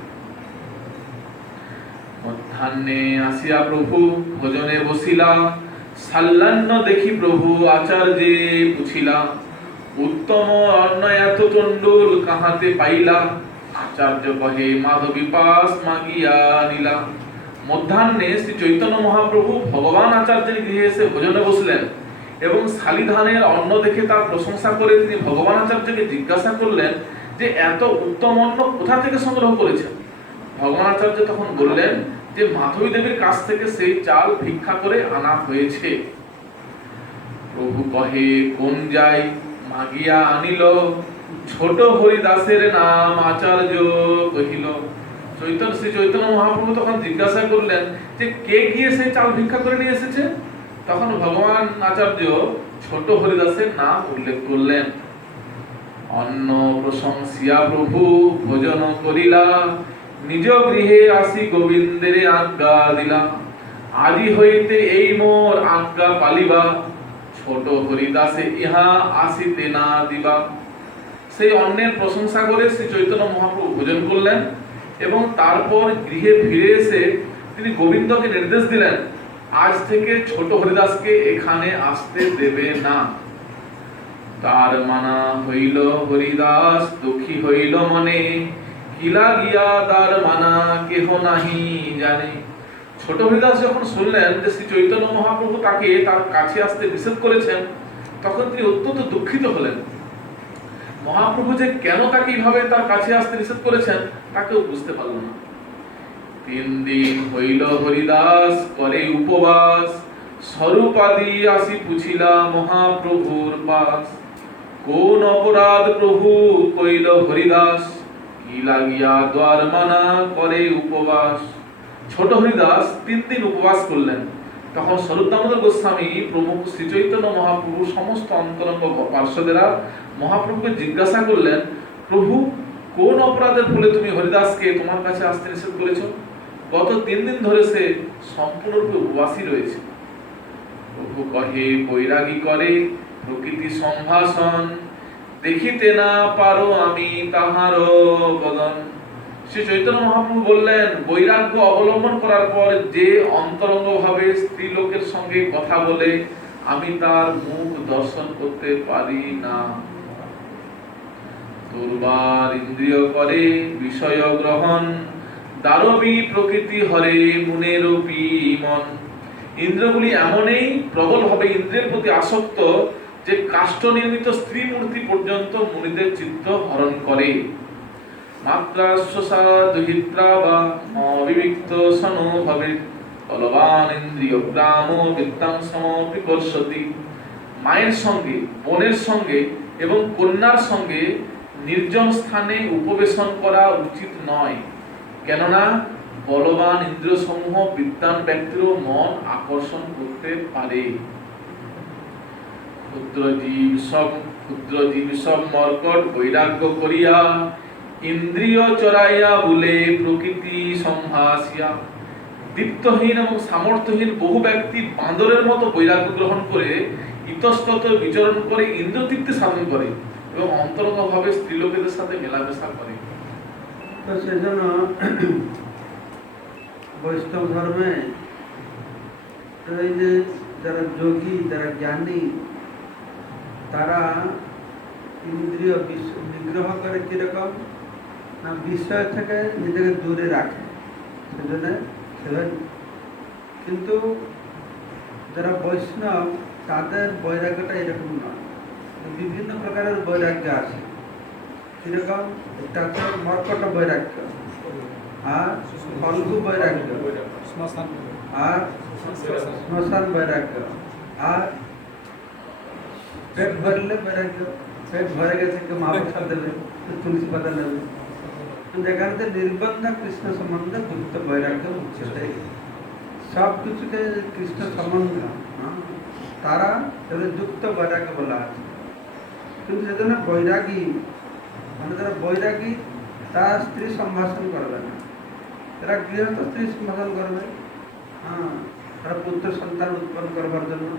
মধ্যাহ্নে আসিয়া প্রভু ভোজনে বসিলা, সাল্লান্ন দেখি প্রভু আচার্যে পুছিলা। উত্তম অন্ন এত তন্ডুল কাহাতে পাইলা, আচার্য কহে মাধবী পাস মাগিয়া নিলা। মধ্যাহ্নে শ্রী চৈতন্য মহাপ্রভু ভগবান আচার্যের গৃহে এসে ভোজনে বসলেন এবং শালিধানের অন্ন দেখে তার প্রশংসা করে তিনি ভগবান আচার্যকে জিজ্ঞাসা করলেন যে এত উত্তম অন্ন কোথা থেকে সংগ্রহ করেছেন। ভগবান আচার্য তখন বললেন যে মাধবী দেবীর কাছ থেকে সেই চাল ভিক্ষা করে আনা হয়েছে। প্রভু কহে কোন যাই মাগিয়া আনিল, ছোট হরিদাসের নাম আচার্য কহিল। শ্রী চৈতন্য মহাপ্রভু তখন জিজ্ঞাসা করলেন যে কে গিয়ে সেই চাল ভিক্ষা করে নিয়ে এসেছে। তখন ভগবান আচার্য ছোট হরিদাসের নাম উল্লেখ করলেন। অন্ন প্রশংসিয়া প্রভু ভোজন করিলা, নিজ গৃহে আসি গোবিন্দের আজ্ঞা দিলা। আজি হইতে এই মোর আজ্ঞা পালিবা, ছোট হরিদাসে ইহা আসিতে না দিবা। সেই অন্নের প্রশংসা করে শ্রী চৈতন্য মহাপ্রভু ভোজন করলেন এবং তারপর গৃহে ফিরে এসে তিনি গোবিন্দকে নির্দেশ দিলেন আজ থেকে ছোট হরিদাসকে এখানে আসতে দেবে না। তার মানা হইল হরিদাস দুঃখী হইল মনে, কিলা গিয়া তার মানা কেহ নাহি জানে। ছোট হরিদাস যখন শুনলেন যে শ্রী চৈতন্য মহাপ্রভু তাকে তার কাছে আসতে নিষেধ করেছেন, তখন তিনি অত্যন্ত দুঃখিত হলেন। মহাপ্রভু যে কেন তাকে এইভাবে তার কাছে আসতে নিষেধ করেছেন তাকেও বুঝতে পারল না। 3 দিন হইল হরিদাস করে উপবাস, স্বরূপাদি আসি পুছিলা মহাপ্রভুর পাস। কোন অপরাধ প্রভু কইল হরিদাস, কি লাগিয়া দ্বার মানা করে উপবাস। ছোট হরিদাস 3 দিন উপবাস করলেন। তখন স্বরূপ দামোদর গোস্বামী প্রমুখ শ্রী চৈতন্য মহাপ্রভু সমস্ত অন্তরঙ্গ পার্শ্বদেরা মহাপ্রভুকে জিজ্ঞাসা করলেন, প্রভু কোন অপরাধের ফলে তুমি হরিদাসকে তোমার কাছে আসতে নিষেধ করেছ? গত 3 দিন ধরে সে সম্পূর্ণরূপে উপবাসী রয়েছে। প্রভু কহে বৈরাগী করে প্রকৃতি সম্ভাষণ, দেখিতে না পারো আমি তাহার বদন। শ্রী চৈতন্য মহাপ্রভু বললেন বৈরাগ্য অবলম্বন করার পর যে অন্তরঙ্গ ভাবে স্ত্রী লোকের সঙ্গে কথা বলে আমি তার মুখ দর্শন করতে পারি না। দুর্বার ইন্দ্রিয় করে বিষয় গ্রহণ, দারবী প্রকৃতি হরে মুনেরূপী মন। ইন্দ্রগুলি এমনই প্রবলভাবে ইন্দ্রের প্রতি আসক্ত যে কাষ্ঠ নির্মিত স্ত্রী মূর্তি পর্যন্ত মুনিদের চিত্ত হরণ করে। মাত্রা শোষা দুহিত্রা বা অবিবিক্ত সনো ভবে, বলবান ইন্দ্রিয় গ্রাম বিত্তাং সমপিকর্ষতি। মায়ের সঙ্গে, বোনের সঙ্গে এবং কন্যার সঙ্গে নির্জন স্থানে উপবেশন করা উচিত নয়, কেননা বলবান ইন্দ্রিয় সমূহ বিদ্বান ব্যক্তিরও মন আকর্ষণ করতে পারে। ক্ষুদ্র জীব সব মর্কট বৈরাগ্য করিয়া, ইন্দ্রিয় চড়াইয়া বলে প্রকৃতি সম্ভাসিয়া। দীপ্তহীন এবং সামর্থ্যহীন বহু ব্যক্তি বাঁদরের মতো বৈরাগ্য গ্রহণ করে ইতস্তত বিচরণ করে ইন্দ্রতৃপ্তি সাধন করে এবং অন্তরঙ্গভাবে স্ত্রীলোকেদের সাথে মেলামেশা করে। তো সেজন্য বৈষ্ণব ধর্মে এই যে যারা যোগী, যারা জ্ঞানী, তারা ইন্দ্রিয় নিগ্রহ করে কিরকম না, বিষয় থেকে নিজেকে দূরে রাখে, সেজন্য কিন্তু যারা বৈষ্ণব তাদের বৈরাগ্যটা এরকম নয়, বিভিন্ন প্রকারের বৈরাগ্য আছে। কিরকম? একটা হচ্ছে মর্কট বৈরাগ্য, আর ফল্গু বৈরাগ্য, আর শ্মশান বৈরাগ্য, আর পেট ভরলে বৈরাগ্য। পেট ভরে গেছে, কেউ মহাপ্রসাদ দেবে, তুলসী পাতা নেবে, যেখানে নির্বন্ধ কৃষ্ণ সম্বন্ধে যুক্ত বৈরাগ্য উচ্চতে। সব কিছুকে কৃষ্ণ সম্বন্ধ তারা তাদের যুক্ত বৈরাগ্য বলা আছে। কিন্তু সেজন্য বৈরাগী মানে যারা বৈরাগী, তারা স্ত্রী সম্ভাষণ করবে না, তারা গৃহস্থ স্ত্রী সম্ভাষণ করবে, তারা পুত্র সন্তান উৎপন্ন করবার জন্য।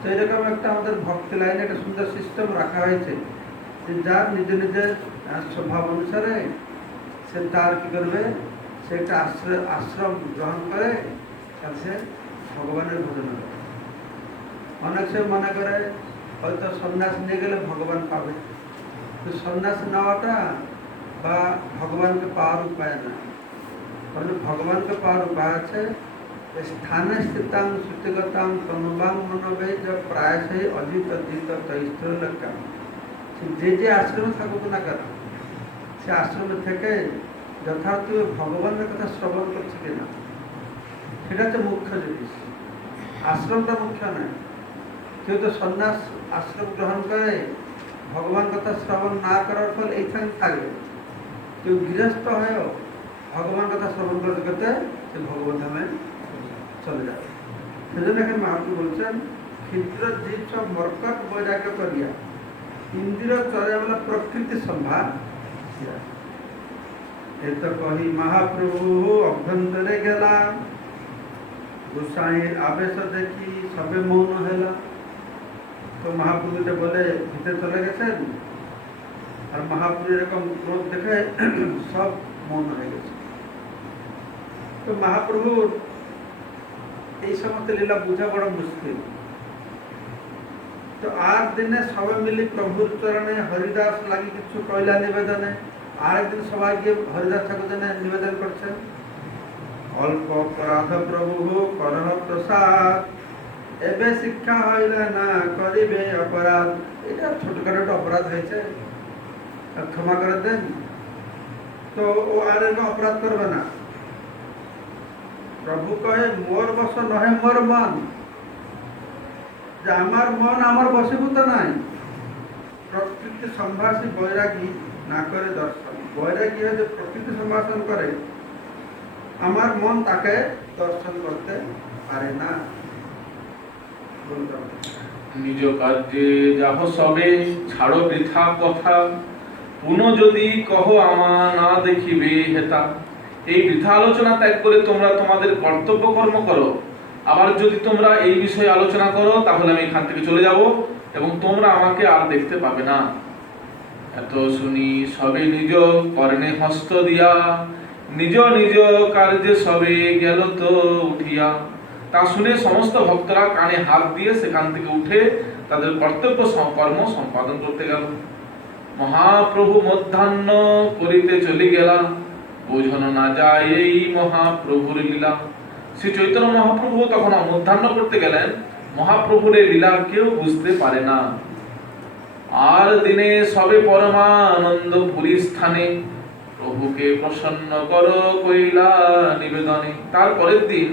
তো এরকম একটা আমাদের ভক্তি লাইনে একটা সুন্দর সিস্টেম রাখা হয়েছে যে যার নিজের নিজের স্বভাব অনুসারে সে তার কি করবে, সে একটা আশ্রম গ্রহণ করে, তার সে ভগবানের ভজন করে। অনেক সে মনে করে হয়তো সন্ন্যাস নিয়ে গেলে ভগবান পাবে, তো সন্ন্যাস নেওয়াটা বা ভগবানকে পাওয়ার উপায় না। তাহলে ভগবানকে পাওয়ার উপায় আছে স্থানে স্থিতাং সুতিগতাং তনুবাং মনোবে যা প্রায়শই অজিত অজিত তৈস্ত্রলক্ষ্যাম। যে যে আশ্রমে থাকুক না কেন, সে আশ্রমে থেকে যথার্থ ভগবানের কথা শ্রবণ করছে কিনা, সেটা হচ্ছে মুখ্য জিনিস। আশ্রমটা মুখ্য নয়। কেউ তো সন্ন্যাস আশ্রম গ্রহণ করে ভগবান কথা শ্রবণ না করার ফল এইখানে থাকবে। কেউ গৃহস্থ হয়েও ভগবান কথা শ্রবণ করতে করতে সে ভগবান ধামে চলে যাবে। সেজন্য এখানে মহাপ্রভু বলছেন ক্ষুদ্র জীব সব মর্কট বৈরাগ্য করিয়া, ইন্দ্রিয় চরে বলা প্রকৃতি সম্ভার। এ তো কহি মহাপ্রভু অভ্যন্তরে গেলা, গোসাইয়ের আবেশ দেখি সবে মৌন হেলা। তো মহাপ্রভুটা বলে ভিতরে চলে গেছেন, আর মহাপ্রভু এরকম ক্রোধ দেখে সব মৌন হয়ে গেছে। তো মহাপ্রভুর এই সমস্ত লীলা বোঝা বড় মুশকিল। তো আর দিনে সবাই মিলি প্রভুর চরণে হরিদাস লাগি কিছু কয়লা নিবেদনে, আরেকদিন সবাই গিয়ে হরিদাস ঠাকুর নিবেদন করছেন, অল্প অপরাধ প্রভু করহ প্রসাদ, এবে শিক্ষা হইলে না করিবে অপরাধ। এটা ছোটখাটো একটা অপরাধ হয়েছে, ক্ষমা করে দেন। তো ও আর অপরাধ করবে না। প্রভু কহে মোর বশ নহে মোর মন, যে আমার মন আমার বশীভূত নাই। প্রকৃতি সম্ভাষী বৈরাগী না করে দর্শন। বৈরাগী হয়ে যে প্রকৃতি সম্ভাষণ করে, আমার মন তাকে দর্শন করতে পারে না। নিজ কার্যে যাহ সবে, ছাড়ো বৃথা কথা, পুনঃ যদি কহ আমা না দেখিবে হেতা। এই বৃথা আলোচনা ত্যাগ করে তোমরা তোমাদের কর্তব্য কর্ম করো। আবার যদি তোমরা এই বিষয়ে আলোচনা করো, তাহলে আমি এখান থেকে চলে যাব এবং তোমরা আমাকে আর দেখতে পাবে না। এত শুনি সবে নিজ কর্ণে হস্ত দিয়া, নিজ নিজ কার্যে সবে গেল তো উঠিয়া। তা শুনে সমস্ত ভক্তরা কানে হাত দিয়ে সেখান থেকে উঠে তাদের কর্তব্য কর্ম সম্পাদন করতে গেল। মহাপ্রভু মধ্যাহ্ন করিতে চলি গেলা, বোঝানো না যায় এই মহাপ্রভুর লীলা। শ্রী চৈতন্য মহাপ্রভু তখন মধ্যাহ্ন করতে গেলেন, মহাপ্রভুর এই লীলা কেউ বুঝতে পারে না। আর দিনে সবে পরমানন্দ পুরী স্থানে, প্রভুকে প্রসন্ন করো কইলা নিবেদনে। তার পরের দিন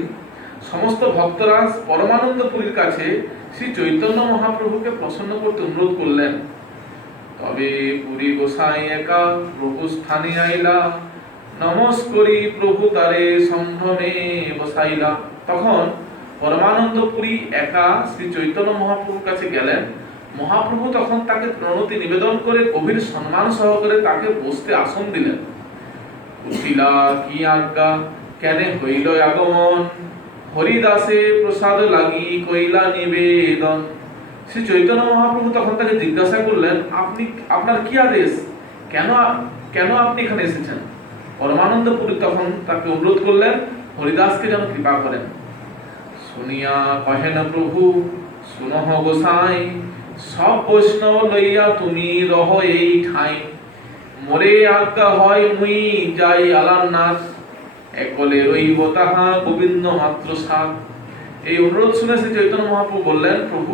সমস্ত ভক্তরা পরমানন্দ পুরীর কাছে শ্রী চৈতন্য মহাপ্রভুকে প্রসন্ন করতে অনুরোধ করলেন। তবে পুরী গোসাই একা প্রভু স্থানে আইলা, নমস্করি প্রভু তারে সম্ভ্রমে বসাইলা। তখন পরমানন্দ পুরী একা শ্রী চৈতন্য মহাপ্রভুর কাছে গেলেন। মহাপ্রভু তখন তাকে প্রণতি নিবেদন করে গভীর সম্মান সহকারে তাকে বসতে আসন দিলেন। উঠিলা কি আজ্ঞা, কেন হইল আগমন, হরিদাসে প্রসাদ লাগি কইলা নিবেদন। শ্রী চৈতন্য মহাপ্রভু তখন তাকে জিজ্ঞাসা করলেন, আপনি আপনার কি আদেশ, কেন আপনি এখানে এসেছেন? পরমানন্দ পুরী তখন তাকে অনুরোধ করলেন হরিদাসকে যেন কৃপা করেন। শুনিয়া কহেন প্রভু, শুনহ গোসাই, সব বৈষ্ণব লইয়া তুমি রহ এই ঠাই। মোরে আজ্ঞা হয় মুই যাই আলারনাথ, একলে রইব তাহা গোবিন্দ মাত্র সাথ। এই অনুরোধ শুনে শ্রী চৈতন্য মহাপ্রভু বললেন, প্রভু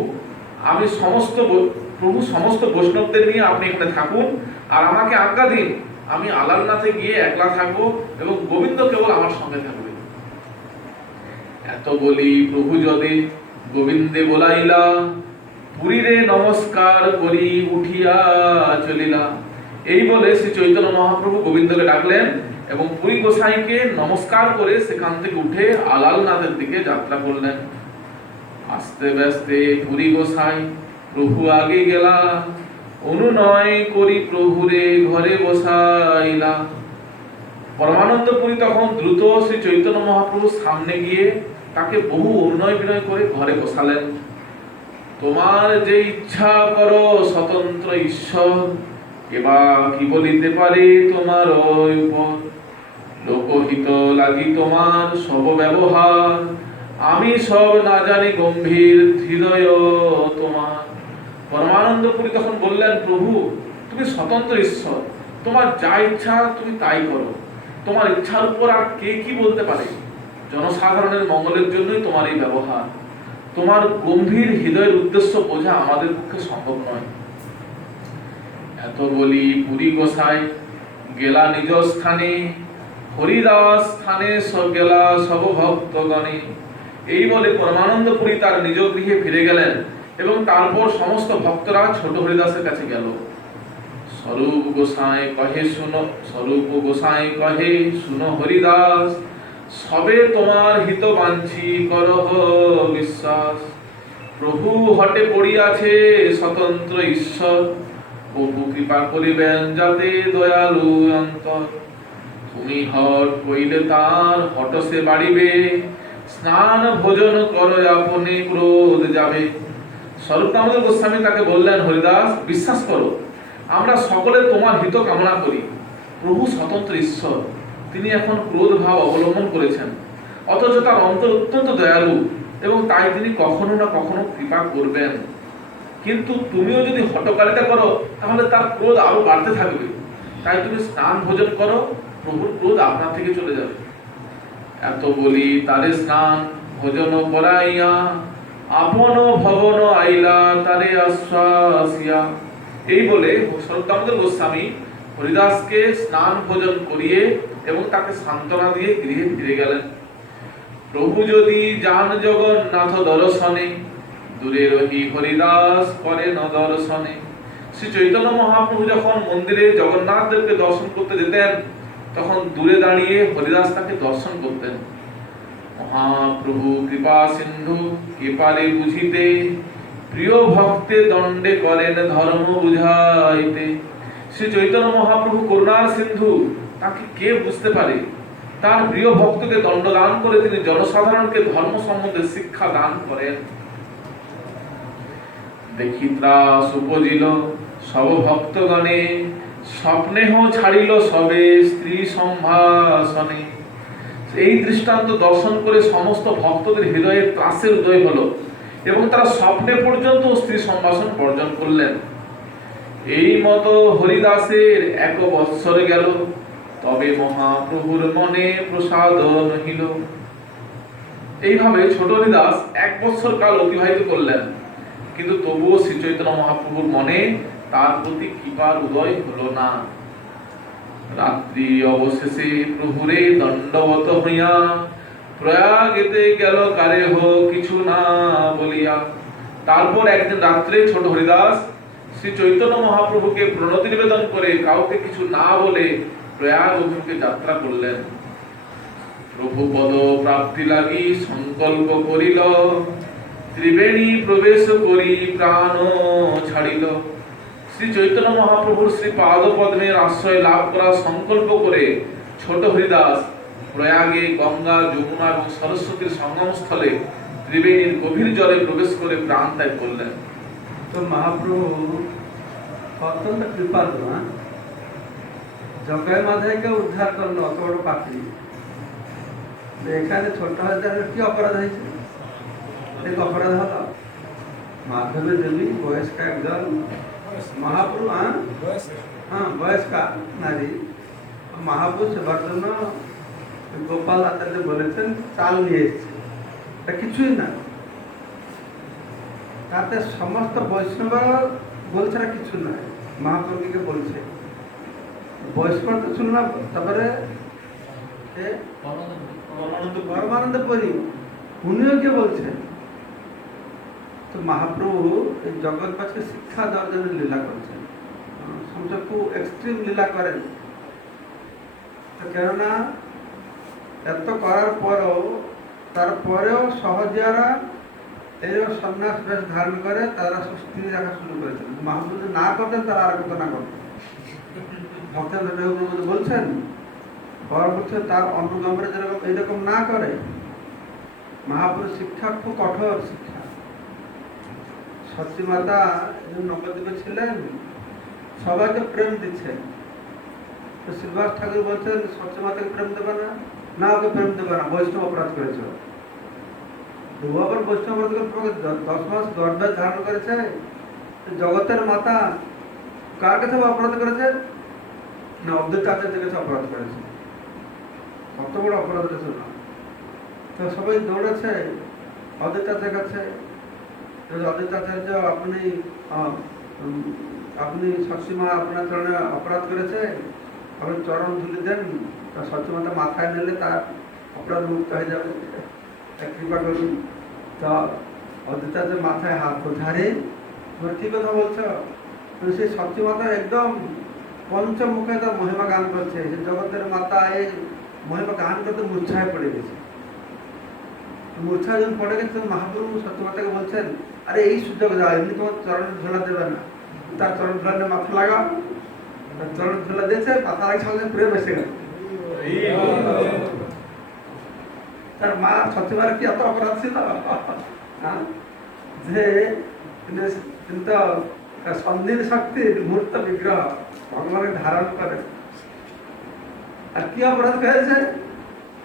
সমস্ত বৈষ্ণবদের নিয়ে আপনি এখানে থাকুন, আর আমাকে আজ্ঞা দিন আমি আলারনাথে গিয়ে একলা থাকবো এবং গোবিন্দ কেবল আমার সঙ্গে থাকবে। এত বলি প্রভু যদি গোবিন্দে বলাইলা, পুরীরে নমস্কার করি উঠিয়া চলিলা। এই বলে শ্রী চৈতন্য মহাপ্রভু গোবিন্দকে ডাকলেন এবং পুরী গোসাইকে নমস্কার করে সেখান থেকে উঠে আলালনাথের দিকে যাত্রা করলেন। আস্তে ব্যস্তে পুরী গোসাই প্রভু আগে গেলা, অনুনয় করি প্রভুরে ঘরে বসাইলা। পরমানন্দ পুরী তখন দ্রুত শ্রী চৈতন্য মহাপ্রভুর সামনে গিয়ে তাকে বহু অনুনয় বিনয় করে ঘরে বসালেন। তোমার যে ইচ্ছা করো স্বতন্ত্র ঈশ্বর, এবা কি বলিতে পারে তোমার উপর। লোকহিত লাগি তোমার সব ব্যবহার, আমি সব না জানি গম্ভীর হৃদয় তোমার। পরমানন্দ পুরী তখন বললেন, প্রভু তুমি স্বতন্ত্র ঈশ্বর, তোমার যা ইচ্ছা তুমি তাই করো। তোমার ইচ্ছার উপর আর কে কি বলতে পারে? জনসাধারণের মঙ্গলের জন্যই তোমার এই ব্যবহার। তোমার গম্ভীর হৃদয়ের উদ্দেশ্য বোঝা আমাদের পক্ষে সম্ভব নয়। এত বলি পুরী গোসাই গেলা নিজ স্থানে, হরিদাস স্থানে গেলা সব ভক্তগণে। এই বলে পরমানন্দ পুরী তার নিজ গৃহে ফিরে গেলেন এবং তারপর সমস্ত ভক্তরা ছোট হরিদাসের কাছে গেল। স্বরূপ গোসাই কহে শুনো হরিদাস, সবে তোমার হিত বাঞ্ছি করহ বিশ্বাস। প্রভু হটে পড়িয়াছে স্বতন্ত্র ঈশ্বর, প্রভু কৃপা করিবেন যাতে দয়ালু অন্তর। তুমি হট কইলে তার হট সে বাড়িবে, স্নান ভোজন করো আপনি ক্রোধ যাবে। স্বরূপ দামোদর গোস্বামী তাকে বললেন, হরিদাস বিশ্বাস করো, আমরা সকলে তোমার হিত কামনা করি। প্রভু স্বতন্ত্র ঈশ্বর, তিনি এখন ক্রোধ ভাব অবলম্বন করেছেন, অথচ তার অন্তর অত্যন্ত দয়ালু এবং তাই তিনি কখনো না কখনো কৃপা করবেন। কিন্তু তুমিও যদি হটকারিতা করো তাহলে তার ক্রোধ আরো বাড়তে থাকবে। তাই তুমি স্নান ভোজন করো, প্রভুর ক্রোধ আপনার থেকে চলে যাবে। এত বলি তারে স্নান ভোজন করাইয়া, আপন ভবন আইলা তারে আশ্বাসিয়া। এই বলে স্বরূপ দামোদর গোস্বামী হরিদাসকে স্নান ভোজন করিয়ে এবং তাকে সান্ত্বনা দিয়ে গৃহে ফিরে গেলেন। প্রভু যদি যান জগন্নাথ দর্শনে, দূরে রহি হরিদাস করে ন দর্শনে। শ্রী চৈতন্য মহাপ্রভু যখন মন্দিরে জগন্নাথ দেবকে দর্শন করতে যেতেন তখন দূরে দাঁড়িয়ে হরিদাস তাকে দর্শন করতেন। মহাপ্রভু কৃপা সিন্ধু কৃপালে বুঝিতে, প্রিয় ভক্তে দণ্ডে করেন ধর্ম বুঝাইতে। শ্রী চৈতন্য মহাপ্রভু করুণার সিন্ধু, তাকে কে বুঝতে পারে? তার প্রিয় ভক্তকে দণ্ড দান করে তিনি জনসাধারণকে ধর্ম সম্বন্ধে শিক্ষা দান করেন। দেখি ত্রাস উপজিল সব ভক্তগণে, স্বপ্নেহ ছাড়িল সবে স্ত্রী সম্ভাষণে। এই দৃষ্টান্ত দর্শন করে সমস্ত ভক্তদের হৃদয়ে ত্রাসের উদয় হলো এবং তারা স্বপ্নে পর্যন্ত স্ত্রী সম্ভাষণ বর্জন করলেন। এই মতো হরিদাসের 1 বৎসর গেল, তবে মহাপ্রভুর মনে প্রসাদ নহিল। এইভাবে ছোট হরিদাস 1 বৎসর কাল অতিবাহিত করলেন, কিন্তু তবুও শ্রী চৈতন্য মহাপ্রভুর মনে তার প্রতি কৃপার উদয় হলো না। রাত্রি অবশেষে প্রভুরে দণ্ডবত হইয়া প্রয়াগেতে গেল কারেহ কিছু না বলিয়া। তারপর একদিন রাত্রে ছোট হরিদাস শ্রী চৈতন্য মহাপ্রভুকে প্রণতি নিবেদন করে কাউকে কিছু না বলে প্রয়াগ অভিমুখে যাত্রা করলেন। প্রভু পদ প্রাপ্তি লাগি সংকল্প করিল, ত্রিবেণী প্রবেশ করি প্রাণ ছাড়িল। শ্রী চৈতন্য মহাপ্রভুর শ্রী পাদ পদ্মের আশ্রয় লাভ করার সংকল্প করে ছোট হরিদাস প্রয়াগে গঙ্গা, যমুনা এবং সরস্বতীর সঙ্গমস্থলে ত্রিবেণীর গভীর জলে প্রবেশ করে প্রাণ ত্যাগ করলেন। তো মহাপ্রভু অত্যন্ত কৃপালু, জগাই মাধাইকে উদ্ধার করলো অত বড় পাখি। এখানে ছোট হরিদাসের কি অপরাধ হয়েছে? অনেক অপরাধ হলো। মাধবী দেবী বয়স্ক একজন মহাপুরু, বয়স্কা নারী, মহাপুরুষ সেবার জন্য গোপাল আচার্য বলেছেন চাল নিয়ে এসছে, এটা কিছুই না। তাতে সমস্ত বৈষ্ণব বলছে না কিছু নয়, মহাপ্রভুকে বলছে। বৈষ্ণব তো শুনলাম, তারপরে পরমানন্দ পরি উনিও কে বলছেন। তো মহাপ্রভু এই জগৎবাসীকে শিক্ষা দেওয়ার জন্য লীলা করছেন, খুব এক্সট্রিম লীলা করেন। তো কেননা এত করার পরেও তারপরেও সহজিয়ারা এই সন্ন্যাস বেশ ধারণ করে তারা স্থির রাখা শুরু করেছেন। মহাপ্রভু যদি না করতেন তারা আর কত না করতেন। ভক্তেন্দ্র বলছেন পরবর্তী তার অনুগমরা যেরকম এইরকম না করে। মহাপুরুষ শিক্ষা খুব কঠোর শিক্ষা। সচী মাতা নবদ্বীপে ছিলেন, সবাইকে প্রেম দিচ্ছেন। তো শ্রীবাস ঠাকুর বলছেন সচী মাতাকে প্রেম দেবে না, না ওকে প্রেম দেবে না, বৈষ্ণব অপরাধ করেছ। তবু আবার বৈষ্ণব অপরাধ 10 মাস গর্ভে ধারণ করেছে, জগতের মাতা কার কাছে অপরাধ করেছে? না অদ্বৈত আচার্যের কাছে অপরাধ করেছে। কত বড় অপরাধ হয়েছে না? তো সবাই দৌড়েছে অদ্বৈত আচার্যের কাছে। অদ্বৈত আচার্য আপনি সসীমা আপনার চরণে অপরাধ করেছে, আপনি চরণ ধুলি দেন, তার সসীমাতা মাথায় নিলে তার অপরাধ মুক্ত হয়ে যাবে, কৃপা করুন। তো অদ্বৈত আচার্য মাথায় হাত বোঝারে তোমরা কি কথা বলছো? সেই সসীমাতা একদম পঞ্চমুখে তার মহিমা গান করছে, যে জগতের মাতা এই মহিমা গান করতে মূর্ছায় পড়ে গেছে। মূর্ছায় যখন পড়ে গেছে মহাপ্রভু সত্যমাতাকে বলছেন, আরে এই সুযোগ দাও, এমনি তোমার চরণ ঝোলা দেবে না, তার চরণ ঝোলা মাথা লাগাও। তার চরণ ঝোলা দিয়েছে, মাথা লাগে সঙ্গে পুরে বসে গেল। তার মা সত্যমার কি এত অপরাধ ছিল যে কিন্তু সন্ধির শক্তির মূর্ত বিগ্রহ ভগবানের ধারণ করে। আর কি অপরাধ হয়েছে?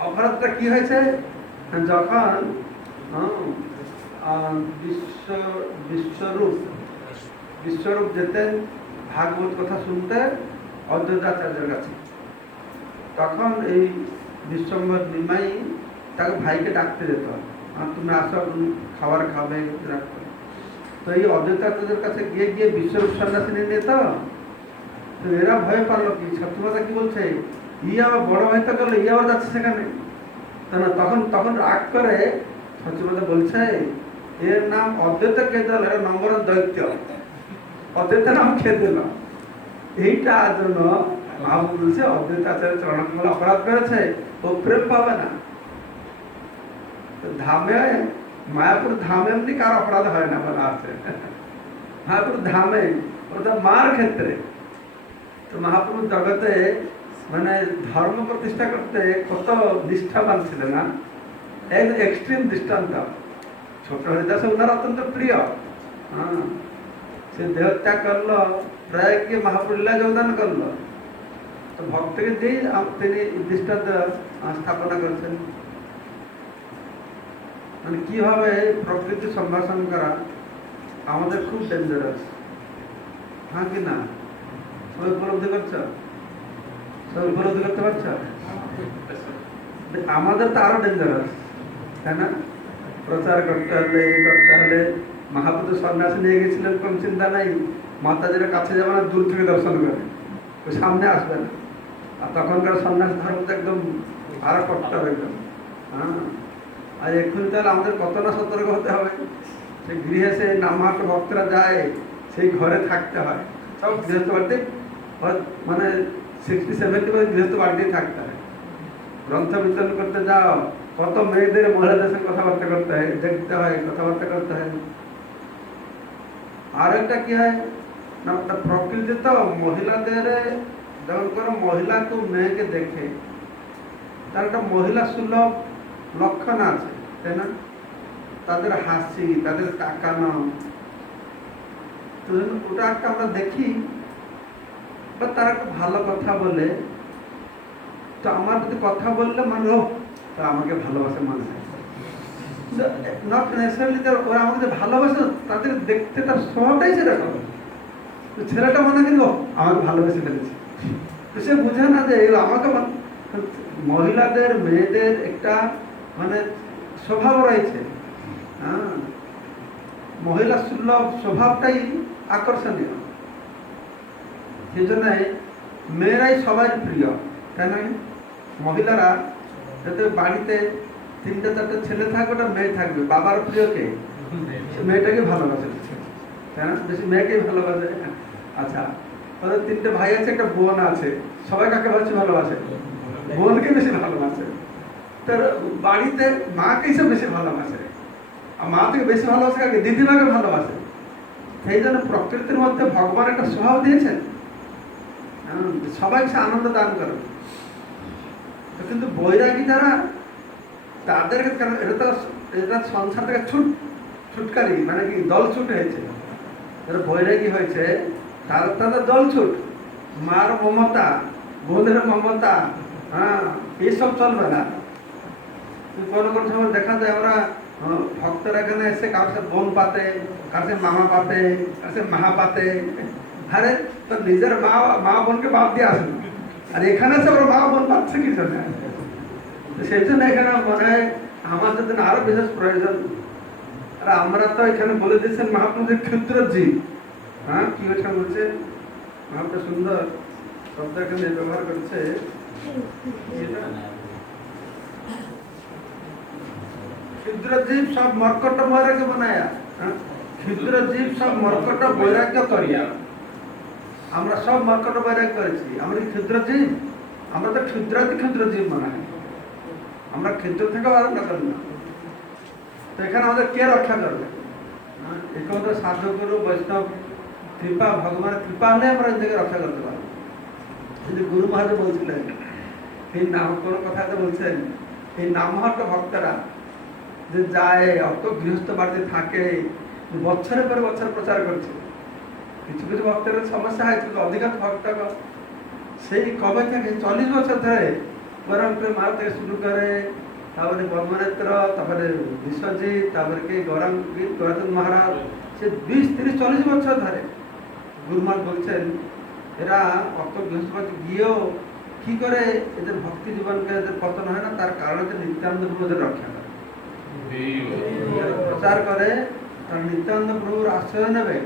অপরাধটা কি হয়েছে? যখন বিশ্বরূপ যেতেন ভাগবত কথা শুনতে অদ্বৈতাচার্যের কাছে, তখন এই বিশ্বম্বর নিমাই তাকে ভাইকে ডাকতে যেত, তুমি আসো খাবার খাবে রাখতো। তো এই অদ্বৈতাচার্যের কাছে গিয়ে গিয়ে বিশ্বরূপ সন্ন্যাসিনী নিত। তো এরা ভয় পারলো কি সত্যমাতা কি বলছে, আবার বড় হয়তো করলো, আবার যাচ্ছে সেখানে। তখন রাগ করে সত্যমাতা বলছে এর নাম অদ্বৈত কে দিল, এর নম্বর দৈত্য, অদ্বৈত নাম খেয়ে দিল। এইটা জন্য মহাপ্রভু বলছে অদ্বৈত আচার্য চরণকমল অপরাধ করেছে, ও প্রেম পাবে না। ধামে মায়াপুর ধামে এমনি কার অপরাধ হয় না বলা আছে। মায়াপুর ধামে অর্থাৎ মার ক্ষেত্রে। তো মহাপ্রভু জগতে মানে ধর্ম প্রতিষ্ঠা করতে কত নিষ্ঠাবান ছিলেন না, একদম এক্সট্রিম দৃষ্টান্ত। ছোট হরিদাস ওনার অত্যন্ত প্রিয়। সে দেহত্যাগ করলো, প্রায় গিয়ে মহাপ্রভু লীলায় যোগদান করলো। তো ভক্তকে দিয়ে তিনি দৃষ্টান্ত স্থাপনা করেছেন, মানে কিভাবে প্রকৃতি সম্ভাষণ করা আমাদের খুব ডেঞ্জারাস। হ্যাঁ কি না? সবাই উপলব্ধি করছো? সবাই উপলব্ধি করতে পারছো? আমাদের তো আরো ডেঞ্জারাস, তাই না? প্রচার করতে হলে, করতে হলে মহাপ্রভু সন্ন্যাসী নিয়ে গেছিলেন, কোন চিন্তা নাই, মাতাজির কাছে যাবে না, দূর থেকে দর্শন করে, ওই সামনে আসবে না। আর তখনকার সন্ন্যাস ধর্ম তো একদম আরো কট্টর একদম। হ্যাঁ, আর এক্ষুনি তাহলে আমাদের কত না সতর্ক হতে হবে। সেই গৃহে সেই নামমাত্র ভক্তরা যায়, সেই ঘরে থাকতে হয়। সব গৃহস্থ বাড়িতে, মানে 60-70% গৃহস্থ বাড়িতেই থাকতে হয়। গ্রন্থ বিতরণ করতে যাও, কত মেয়েদের মহিলাদের সঙ্গে কথাবার্তা করতে হয়, দেখতে হয়, কথাবার্তা করতে হয়। আর একটা কি হয় না, প্রকৃতি তো মহিলাদের, যেমন করে মহিলা কেউ মেয়েকে দেখে, তার একটা মহিলা সুলভ লক্ষণ আছে, তাই না? তাদের হাসি, তাদের তাকানো, তো ওটা একটা আমরা দেখি, বা তারা একটা ভালো কথা বলে, তো আমার যদি কথা বললে মানে তা আমাকে ভালোবাসে, মানে নট নেসেসারিলি ওরা আমাকে যে ভালোবাসে, তাদের দেখতে তার স্বভাবটাই সেরকম। তো ছেলেটা মনে করি আমাকে ভালোবেসে ফেলেছে, তো সে বুঝে না যে আমাকে, মহিলাদের মেয়েদের একটা মানে স্বভাব রয়েছে। হ্যাঁ, মহিলা সুলভ স্বভাবটাই আকর্ষণীয়। সেই জন্য মেয়েরাই সবার প্রিয়, তাই না? মহিলারা যাতে বাড়িতে 3-4টা ছেলে থাকবে, ওটা মেয়ে থাকবে, বাবার প্রিয়কে মেয়েটাকে ভালোবাসে, তাই না? বেশি মেয়েকেই ভালোবাসে। আচ্ছা, ওদের 3টে ভাই আছে, একটা বোন আছে, সবাই কাকে ভালোবাসে? বোনকে বেশি ভালোবাসে। তার বাড়িতে মাকে সব বেশি ভালোবাসে, আর মা থেকে বেশি ভালোবাসে কাকে? দিদিমাকে ভালোবাসে। সেই জন্য প্রকৃতির মধ্যে ভগবান একটা স্বভাব দিয়েছেন, সবাইকে সে আনন্দ দান করে। কিন্তু বৈরাগী যারা, তাদেরকে, এটা সংসার থেকে ছুটকারি, মানে কি দল ছুট হয়েছে। যারা বৈরাগী হয়েছে তাদের দল ছুট, মার মমতা, বোনের মমতা, হ্যাঁ, এইসব চলবে না। কোনো কোনো সময় দেখা যায় আমরা ভক্তরা এখানে এসে কারোর সাথে বোন পাতে, কারোর সাথে মামা পাতে, কারোর সাথে মাহা পাতে। আরে তো নিজের মা বোনকে বাদ দিয়ে আসবে, আর এখানে এসে ওরা মা বোন পাচ্ছে কি জন্য? সেই জন্য এখানে মনে হয় আমাদের জন্য আরো বিশেষ প্রয়োজন। আর আমরা তো এখানে বলে দিয়েছেন মহাপ্রভুদের ক্ষুদ্র জীব। হ্যাঁ, কি ওটা বলছে মহাপ্রভু, সুন্দর শব্দ এখানে ব্যবহার করছে, ক্ষুদ্র জীব সব মর্কট বৈরাগ্য বানায়া। ক্ষুদ্র জীব সব মর্কট বৈরাগ্য করিয়া। আমরা সব মর্কট বৈরাগ্য করেছি, আমরা কি ক্ষুদ্র জীব? আমরা তো ক্ষুদ্রাতি ক্ষুদ্র জীব মনে হয়, আমরা ক্ষুদ্র থেকেও আরম্ভ করি না। তো এখানে আমাদের কে রক্ষা করবে? একমাত্র সাধুগুরু বৈষ্ণব কৃপা, ভগবানের কৃপা হলে আমরা এই জায়গায় রক্ষা করতে পারবো। যদি গুরু মহারাজ বলছিলেন, এই নাম কোনো কথাতে বলছেন, এই নামহট্ট ভক্তরা যে যায়, অত গৃহস্থ বাড়িতে থাকে, বছরের পর বছর প্রচার করছে। কিছু কিছু ভক্তের সমস্যা হয়, কিন্তু অধিকাংশ ভক্ত সেই কবে থেকে 40 বছর ধরে গৌরাঙ্গের মা থেকে শুরু করে, তারপরে বর্মনেত্র, তারপরে বিশ্বজিৎ, তারপরে কি গৌরাঙ্গ মহারাজ, সে 20-30-40 বছর ধরে গুরুমার বলছেন এরা অত গৃহস্থবাদী গিয়েও কি করে এদের ভক্তি জীবনকে এদের পতন হয় না, তার কারণে নিত্যানন্দ প্রভু এদের রক্ষা করে, প্রচার করে। তার নিত্যানন্দ প্রভুর আশ্রয় নেবে,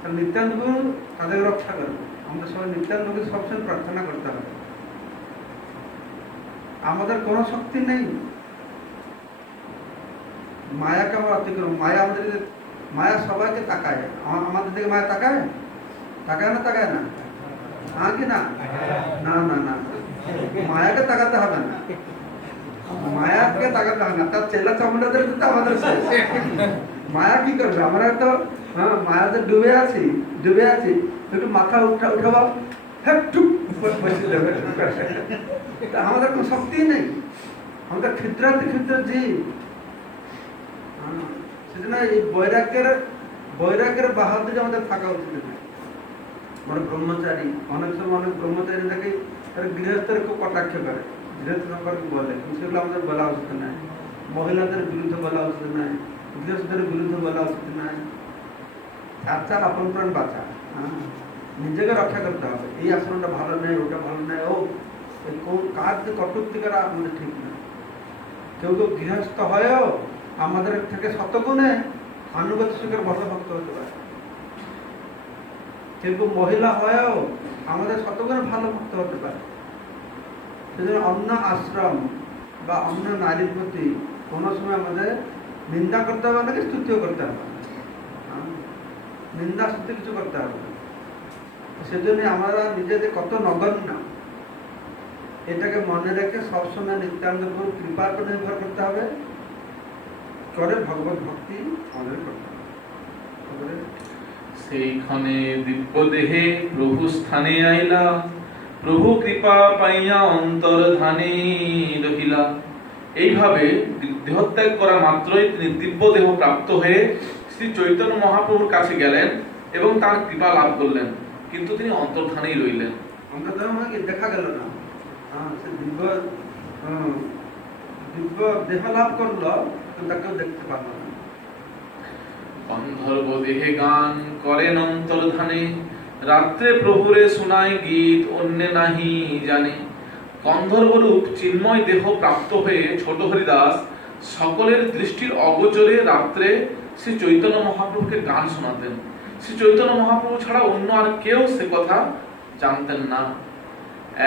তার নিত্যানন্দ প্রভু তাদের রক্ষা করবে। আমরা সবাই নিত্যানন্দকে সবসময় প্রার্থনা করতে হবে। আমাদের কোনো শক্তি নেই, মায়াকে আমরা অতিক্রম, মায়া আমাদের, মায়া সবাইকে তাকায়, আমাদের দিকে মায়া তাকায়, তাকায় না? তাকায় না? হ্যাঁ কি না? না না না, মায়াকে তাকাতে হবে না, মায়াকে তাকাতে হবে না। তার চেলা চামড়াদের তো আমাদের মায়া কি করবে? আমরা তো হ্যাঁ মায়াতে ডুবে আছি, একটু মাথা উঠাবো, হ্যাঁ টুক বসে যাবে। আমাদের কোনো শক্তি নেই, আমাদের ক্ষুদ্রাতি ক্ষুদ্র জীব। সেজন্য এই বৈরাগ্যের বাহাদুরি আমাদের থাকা উচিত নয়। মানে ব্রহ্মচারী, অনেক সময় অনেক ব্রহ্মচারী দেখে তারা গৃহস্থের খুব কটাক্ষ করে, গৃহস্থ সম্পর্কে বলে, সেগুলো আমাদের বলা উচিত নয়। মহিলাদের বিরুদ্ধে বলা উচিত নয়, গৃহস্থদের বিরুদ্ধে বলা উচিত নয়। আচ্ছা আপন প্রাণ বাঁচা, হ্যাঁ, নিজেকে রক্ষা করতে হবে। এই আচরণটা ভালো নেই, ওটা ভালো নেই, ও এই কোন কাজ যে কটূক্তি করা আমাদের ঠিক না। কেউ কেউ গৃহস্থ হয়েও আমাদের থেকে শতগুণে আনুগত্য সুখের বড় ভক্ত হতে পারে। কেউ কেউ মহিলা হয়েও আমাদের শতগুণে ভালো ভক্ত হতে পারে। সেজন্য অন্য আশ্রম বা অন্য নারীর প্রতি কোনো সময় আমাদের নিন্দা করতে হবে না, স্তুতিও করতে হবে না, নিন্দা স্তুতি কিছু করতে হবে না। সেজন্য আমরা নিজেদের কত নগণ্য এটাকে মনে রেখে সবসময় নিত্যানন্দের উপর কৃপার উপর নির্ভর করতে হবে, করে ভগবত ভক্তি আমাদের করতে হবে। সেইখানে দিব্য দেহে প্রভু স্থানে আইলা, প্রভু কৃপা পাইয়া অন্তর ধানে রহিলা। এইভাবে দেহত্যাগ করা মাত্রই তিনি দিব্য দেহ প্রাপ্ত হয়ে শ্রী চৈতন্য মহাপ্রভুর কাছে গেলেন এবং তার কৃপা লাভ করলেন, কিন্তু তিনি অন্তর্ধানেই রইলেন। অন্তর্ধান মানে কি দেখা গেল না, সে দিব্য দিব্য দেহ লাভ করলো কিন্তু তাকেও দেখতে পারলো না। গন্ধর্ব দেহে গান করেন অন্তর্ধানে, রাত্রে প্রভুরে শোনায় গীত অন্যে নাহি জানে। গন্ধর্বরূপ চিন্ময় দেহ প্রাপ্ত হয়ে ছোট হরিদাস সকলের দৃষ্টির অগোচরে রাত্রে শ্রী চৈতন্য মহাপ্রভুকে গান শোনাতেন। শ্রী চৈতন্য মহাপ্রভু ছাড়া অন্য আর কেউ সে কথা জানতেন না।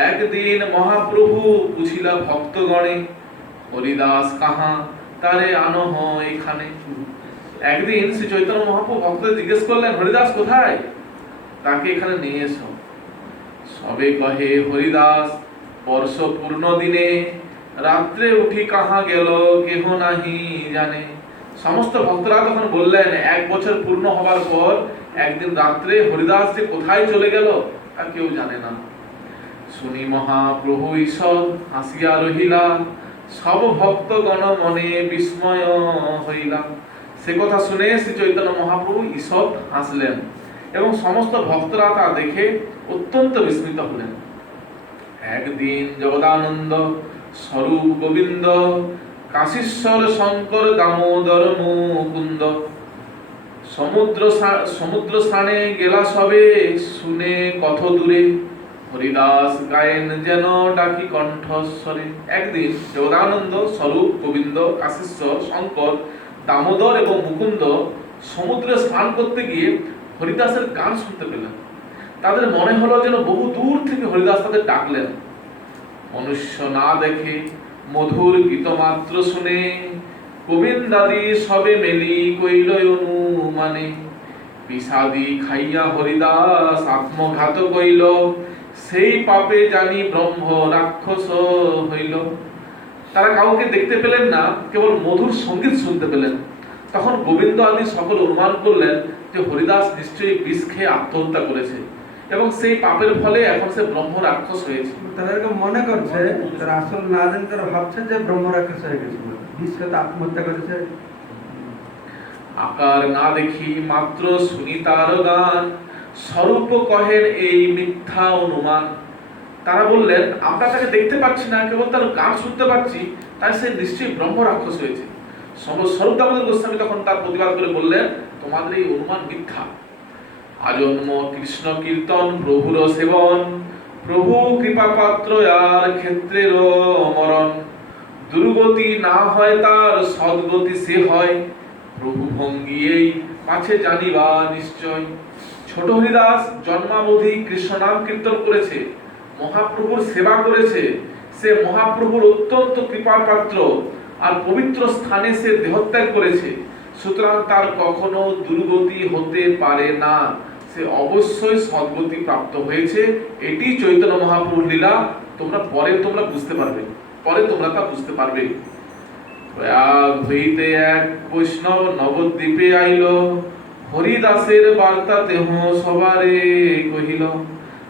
একদিন মহাপ্রভু পুছিলা ভক্তগণে, হরিদাস কাহা তারে আনহ এখানে। একদিন শ্রী চৈতন্য মহাপ্রভু ভক্তদের জিজ্ঞেস করলেন, হরিদাস কোথায়, তাকে এখানে নিয়ে এসো। সবে কহে হরিদাস, বর্ষ পূর্ণ দিনে রাত্রে উঠি কাহা গেল কেহ নাহি জানে। সমস্ত ভক্তরা তখন বললেন, 1 বছর পূর্ণ হবার পর একদিন রাত্রে হরিদাস যে কোথায় চলে গেল তা কেউ জানে না। শুনি মহাপ্রভু ঈষৎ হাসিয়া রহিলা, সব ভক্তগণ মনে বিস্ময় হইলা। সে কথা শুনে শ্রী চৈতন্য মহাপ্রভু ঈষৎ হাসলেন এবং সমস্ত ভক্তরা তা দেখে অত্যন্ত বিস্মিত হলেন। একদিন জগদানন্দ স্বরূপ গোবিন্দ, কাশীশ্বর শঙ্কর দামোদর মুকুন্দ, সমুদ্র স্থানে গেলা সবে শুনে কত দূরে, হরিদাস গায়েন যেন ডাকি কণ্ঠস্বরে। একদিন জগদানন্দ স্বরূপ গোবিন্দ, কাশীশ্বর শঙ্কর দামোদর এবং মুকুন্দ সমুদ্রে স্নান করতে গিয়ে হরিদাসের গান শুনতে পেলেন। তাদের মনে হলো যেন বহু দূর থেকে হরিদাস তাদের ডাকলেন। মনুষ্য না দেখে মধুর গীত মাত্র শুনে, গোবিন্দাদি সবে মেলি কইল অনুমানে। বিষাদি খাইয়া হরিদাস আত্মঘাত কইল, সেই পাপে জানি ব্রহ্ম রাক্ষস হইল। তারা কাউকে দেখতে পেলেন না, কেবল মধুর সঙ্গীত শুনতে পেলেন। তখন গোবিন্দ আদি সকল অনুমান করলেন যে হরিদাস নিশ্চয়ই বিষ খেয়ে আত্মহত্যা করেছে এবং সেই পাপের ফলে এখন সে ব্রহ্ম রাক্ষস হয়েছে। তারা এরকম মনে করছে, তারা আসল না জানি তারা ভাবছে যে ব্রহ্ম রাক্ষস হয়ে গেছে, বিষ খেতে আত্মহত্যা করেছে। আকার না দেখি মাত্র শুনি তার গান, স্বরূপ কহেন এই মিথ্যা অনুমান। তারা বললেন, আমরা তাকে দেখতে পাচ্ছি না, কেবল তার গান শুনতে পাচ্ছি, তাই সে নিশ্চয়ই ব্রহ্ম রাক্ষস হয়েছে। স্বরূপ দামোদর গোস্বামী তখন তার প্রতিবাদ করে বললেন, তোমাদের এই অনুমান মিথ্যা। আজন্ম কৃষ্ণ কীর্তন প্রভুর সেবন, প্রভু কৃপা পাত্র আর ক্ষেত্রের মরণ। দুর্গতি না হয় তার সদ্গতি সে হয়, প্রভু ভঙ্গিয়েই পাছে জানিবা নিশ্চয়। ছোট হরিদাস জন্মাবধি কৃষ্ণ নাম কীর্তন করেছে, মহাপ্রভুর সেবা করেছে, সে মহাপ্রভুর অত্যন্ত কৃপার পাত্র আর পবিত্র স্থানে সে দেহত্যাগ করেছে। সুতরাং তার কখনো দুর্গতি হতে পারে না, সে অবশ্যই সদ্গতি প্রাপ্ত হয়েছে। এটি চৈতন্য মহাপ্রভুর লীলা। তোমরা বুঝতে পারবে, পরে তোমরা তা বুঝতে পারবে। প্রয়াগ হইতে এক বৈষ্ণব নবদ্বীপে আইল, হরিদাসের বার্তা দেহ সবারে কহিল।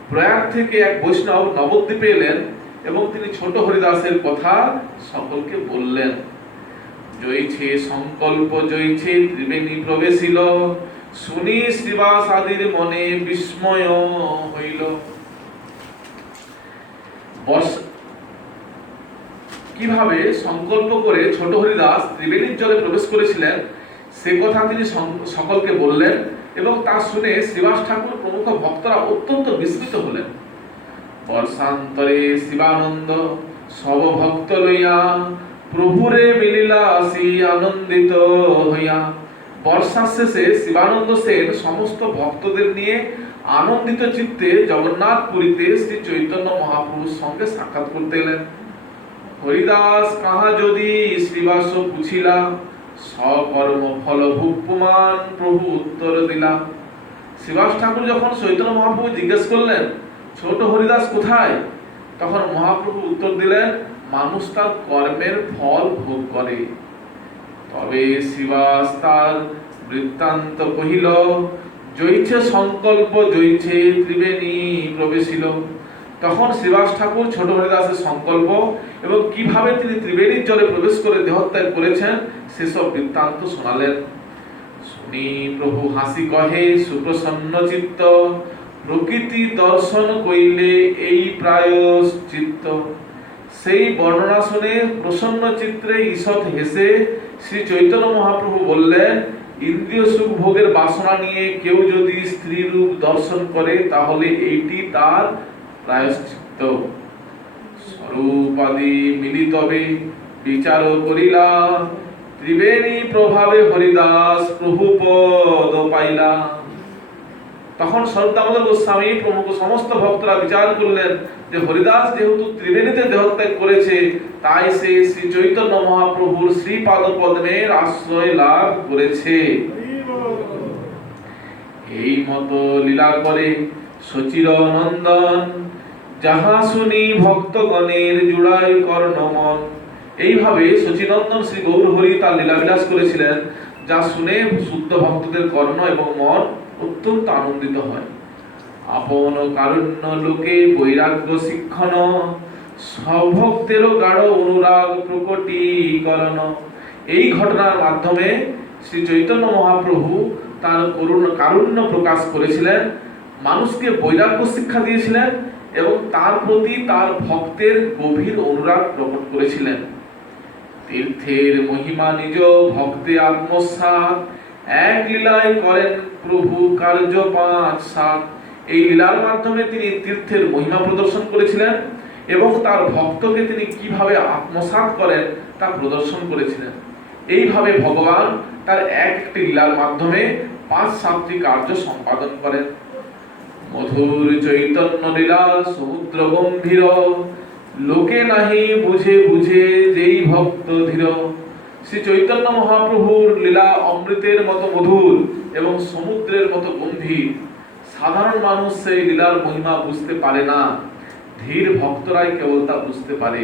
প্রয়াগ থেকে এক বৈষ্ণব নবদ্বীপে এলেন এবং তিনি ছোট হরিদাসের কথা সকলকে বললেন। জয়ছে সংকল্প জয়ছে ত্রিবেণী প্রবেশিল, শুনি শ্রীবাস আদির মনে বিস্ময় হইল। কিভাবে সংকল্প করে ছোট হরিদাস ত্রিবেণীর জলে প্রবেশ করেছিলেন সে কথা তিনি সকলকে বললেন এবং তা শুনে শ্রীবাস ঠাকুর প্রমুখ ভক্তরা অত্যন্ত বিস্মিত হলেন। বর্ষান্তরে শিবানন্দ সব ভক্ত লইয়া প্রভুরে মিলিলা আসি আনন্দিত হইয়া। বর্ষার শেষে শিবানন্দ সেন সমস্ত ভক্তদের নিয়ে আনন্দিত চিত্তে জগন্নাথ পুরীতে শ্রী চৈতন্য মহাপ্রভুর সঙ্গে সাক্ষাৎ করতে এলেন। হরিদাস কাহা যদি শ্রীবাস পুছিলা, সকর্ম ফল ভুক্তমান প্রভু উত্তর দিলা। শ্রীবাস ঠাকুর যখন চৈতন্য মহাপ্রভু জিজ্ঞেস করলেন ছোট হরিদাস কোথায়, তখন মহাপ্রভু উত্তর দিলেন মানুষ তার কর্মের ফল ভোগ করে। তবে শ্রীবাস তার বৃত্তান্ত কহিল, জৈছে সংকল্প জৈছে ত্রিবেণী প্রবেশিল। তখন শ্রীবাস ঠাকুর ছোট হরিদাসের সংকল্প এবং কিভাবে তিনি ত্রিবেণীর জলে প্রবেশ করে দেহত্যাগ করেছেন সেসব বৃত্তান্ত শোনালেন। শুনি প্রভু হাসি কহে সুপ্রসন্ন চিত্ত, প্রকৃতি দর্শন কইলে এই প্রায়শ্চিত্ত। সেই বর্ণনা শুনে প্রসন্ন চিত্রে ঈষৎ হেসে শ্রী চৈতন্য মহাপ্রভু বললেন, ইন্দ্রিয় সুখ ভোগের বাসনা নিয়ে কেউ যদি স্ত্রী রূপ দর্শন করে তাহলে এইটি তার প্রায়শ্চিত্ত। স্বরূপাদি মিলিতবে বিচার করিলা, ত্রিবেণী প্রভাবে হরিদাস প্রভু পদ পাইলা। তখন স্বরূপ দামোদর গোস্বামী প্রমুখ সমস্ত ভক্তরা বিচার করলেন যে হরিদাস যেহেতু ত্রিবেণীতে দেহত্যাগ করেছে, তাই সে শ্রী চৈতন্য মহাপ্রভুর শ্রীপাদ পদ্মের আশ্রয় লাভ করেছে। এই মতো লীলা করে সচির নন্দন, যাহা শুনি ভক্তগণের জুড়াই কর্ণমন। এইভাবে সচিনন্দন শ্রী গৌর হরি তার লীলাবিলাস করেছিলেন, যা শুনে শুদ্ধ ভক্তদের কর্ণ এবং মন অত্যন্ত আনন্দিত হয়। আপন কারুণ্য লোকে বৈরাগ্য শিক্ষণ, সভক্তেরও গাঢ় অনুরাগ প্রকটীকরণ। এই ঘটনার মাধ্যমে শ্রী চৈতন্য মহাপ্রভু তার কারুণ্য প্রকাশ করেছিলেন, মানুষকে বৈরাগ্য শিক্ষা দিয়েছিলেন এবং তার প্রতি তার ভক্তের গভীর অনুরাগ প্রকট করেছিলেন। তীর্থের মহিমা নিজ ভক্তে আত্মসাৎ, এক লীলায় করেন প্রভু কার্য ৫-৭। এই লীলার মাধ্যমে তিনি তীর্থের মহিমা প্রদর্শন করেছিলেন এবং তার ভক্তকে তিনি কিভাবে আত্মসাৎ করেন তা প্রদর্শন করেছিলেন। এইভাবে ভগবান তার একটি লীলার মাধ্যমে ৫-৭টি কার্য সম্পাদন করেন। মধুর চৈতন্য লীলা সমুদ্র গম্ভীর, লোকে নাহি বুঝে বুঝে যেই ভক্ত ধীর। শ্রী চৈতন্য মহাপ্রভুর লীলা অমৃতের মতো মধুর এবং সমুদ্রের মতো গম্ভীর। সাধারণ মানুষ সেই লীলার মহিমা বুঝতে পারে না, ধীর ভক্তরাই কেবল তা বুঝতে পারে।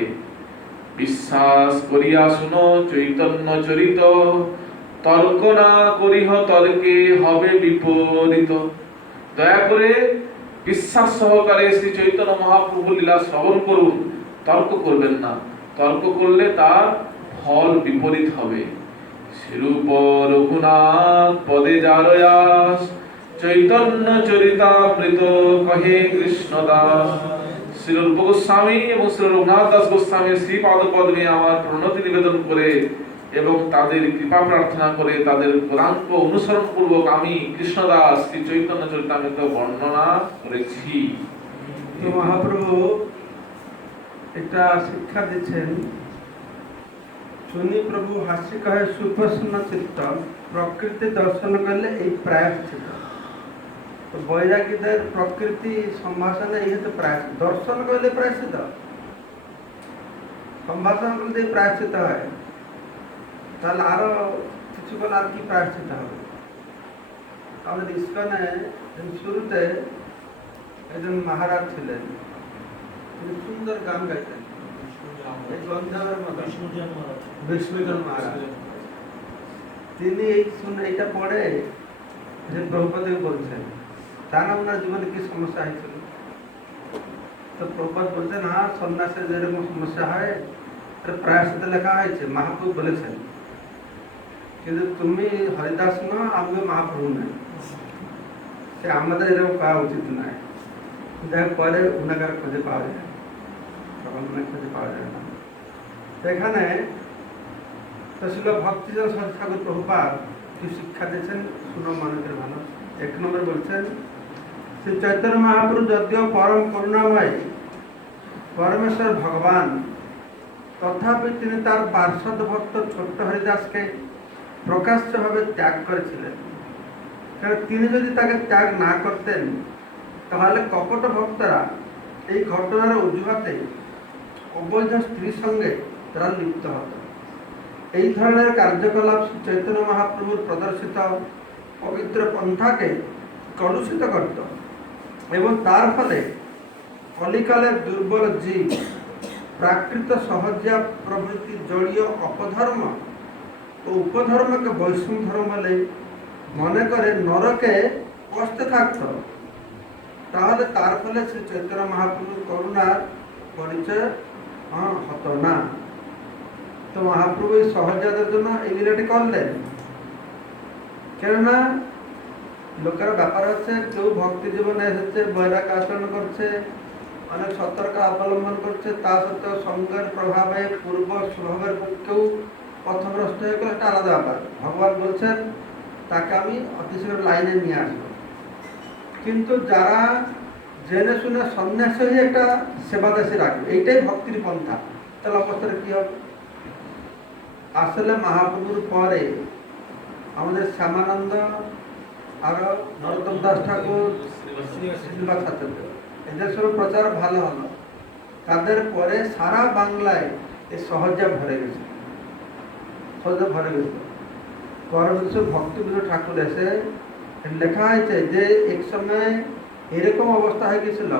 বিশ্বাস করিয়া শুনো চৈতন্য চরিত, তর্ক না করিহ তর্কে হবে বিপরীত। দয়া করে বিশ্বাস সহকারে শ্রী চৈতন্য মহাপ্রভু লীলা শ্রবণ করুন, তর্ক করবেন না, তর্ক করলে তার ফল বিপরীত হবে। শ্রীরূপ রঘুনাথ পদে যার আস, চৈতন্য চরিতামৃত কহে কৃষ্ণদাস। শ্রী রূপ গোস্বামী এবং শ্রী রঘুনাথ দাস গোস্বামীর শ্রীপাদ পদ্মে আমার প্রণতি নিবেদন করে এবং তাদের কৃপা প্রার্থনা করে তাদের পদাঙ্ক অনুসরণ পূর্বক আমি কৃষ্ণদাস শ্রী চৈতন্য চরিতামৃত বর্ণনা করেছি। তো মহাপ্রভু এটা শিক্ষা দিচ্ছেন, শুনি প্রভু হাসি কহে সুপ্রসন্ন চিত্ত, প্রকৃতি দর্শন করলে এই প্রায়শ্চিত্ত। তো বৈরাগীদের প্রকৃতি সম্ভাষণে এই হচ্ছে প্রায়শ্চিত্ত। দর্শন করলে প্রায়শ্চিত্ত, সম্ভাষণ করলে প্রায়শ্চিত্ত হয়, তাহলে আরো কিছুক্ষণ আর কি প্রায়শ্চিত্ত হবে। আমাদের ইস্কনে শুরুতে একজন মহারাজ ছিলেন, তিনি সুন্দর গান গাইতেন, এই গঞ্জামের মতো বিষ্ণুজন মহারাজ। তিনি এইটা পড়ে যে প্রভুপদ বলছেন, জানা ওনার জীবনে কি সমস্যা হয়েছিল। তো প্রভুপদ বলছেন, হ্যাঁ সন্ন্যাসের যেরকম সমস্যা হয় প্রায়শ্চিত্ত লেখা হয়েছে, মহাপ্রভু বলেছেন, কিন্তু তুমি হরিদাস না, আমি মহাপ্রভু নাই, সে আমাদের এরকম করা উচিত নয়। যাই পরে উনাকার খুঁজে পাওয়া যায়, তখন খুঁজে পাওয়া যায় না। এখানে তো ছিল ভক্তিজন ঠাকুর প্রভুপাদ কি শিক্ষা দিয়েছেন, শুনো মানুষের ভালো। এক নম্বর বলছেন, শ্রী চৈতন্য মহাপ্রভু যদিও পরম করুণাময় পরমেশ্বর ভগবান, তথাপি তিনি তার পার্শ্বদ ভক্ত ছোট্ট হরিদাসকে প্রকাশ্যভাবে ত্যাগ করেছিলেন। কারণ তিনি যদি তাকে ত্যাগ না করতেন তাহলে কপট ভক্তরা এই ঘটনার অজুহাতে অবৈধ স্ত্রীর সঙ্গে তারা লিপ্ত হতো। এই ধরনের কার্যকলাপ শ্রী চৈতন্য মহাপ্রভুর প্রদর্শিত পবিত্র পন্থাকে কলুষিত করত এবং তার ফলে কলিকালের দুর্বল জীব প্রাকৃত সহজিয়া প্রভৃতি জড়ীয় অপধর্ম ও উপধর্মকে বৈষ্ণব ধর্ম বলে মনে করে নরকে কষ্টে থাকত। তাহলে তার ফলে শ্রী চৈতন্য মহাপ্রভুর করুণার পরিচয় হতো না। তো মহাপ্রভু এই সহজাদের জন্য এই লীলাটি করলেন। কেননা লোকের ব্যাপার হচ্ছে, কেউ ভক্তি জীবনে এসেছে, বৈরাগ আচরণ করছে, অনেক সতর্ক অবলম্বন করছে, তা সত্ত্বেও সঙ্গের প্রভাবে পূর্ব স্বভাবের পক্ষেও পথভ্রষ্ট হয়ে গেল, একটা আলাদা ব্যাপার। ভগবান বলছেন তাকে আমি অতিশয় লাইনে নিয়ে আসবো। কিন্তু যারা জেনে শুনে সন্ন্যাস হয়ে একটা সেবাদাসী রাখবে, এইটাই ভক্তির পন্থা, তাহলে অবস্থাটা কি হবে? আসলে মহাপ্রভুর পরে আমাদের শ্যামানন্দ, আরো নরোত্তম দাস ঠাকুর, শ্রীনিবাস আচার্য, এদের সব প্রচার ভালো হলো। তাদের পরে সারা বাংলায় এই সহজে ভরে গেছে, সহজে ভরে গেছে। পরবর্তী ভক্তিবিধ ঠাকুর এসে লেখা হয়েছে যে এক সময় এরকম অবস্থা হয়ে গেছিল,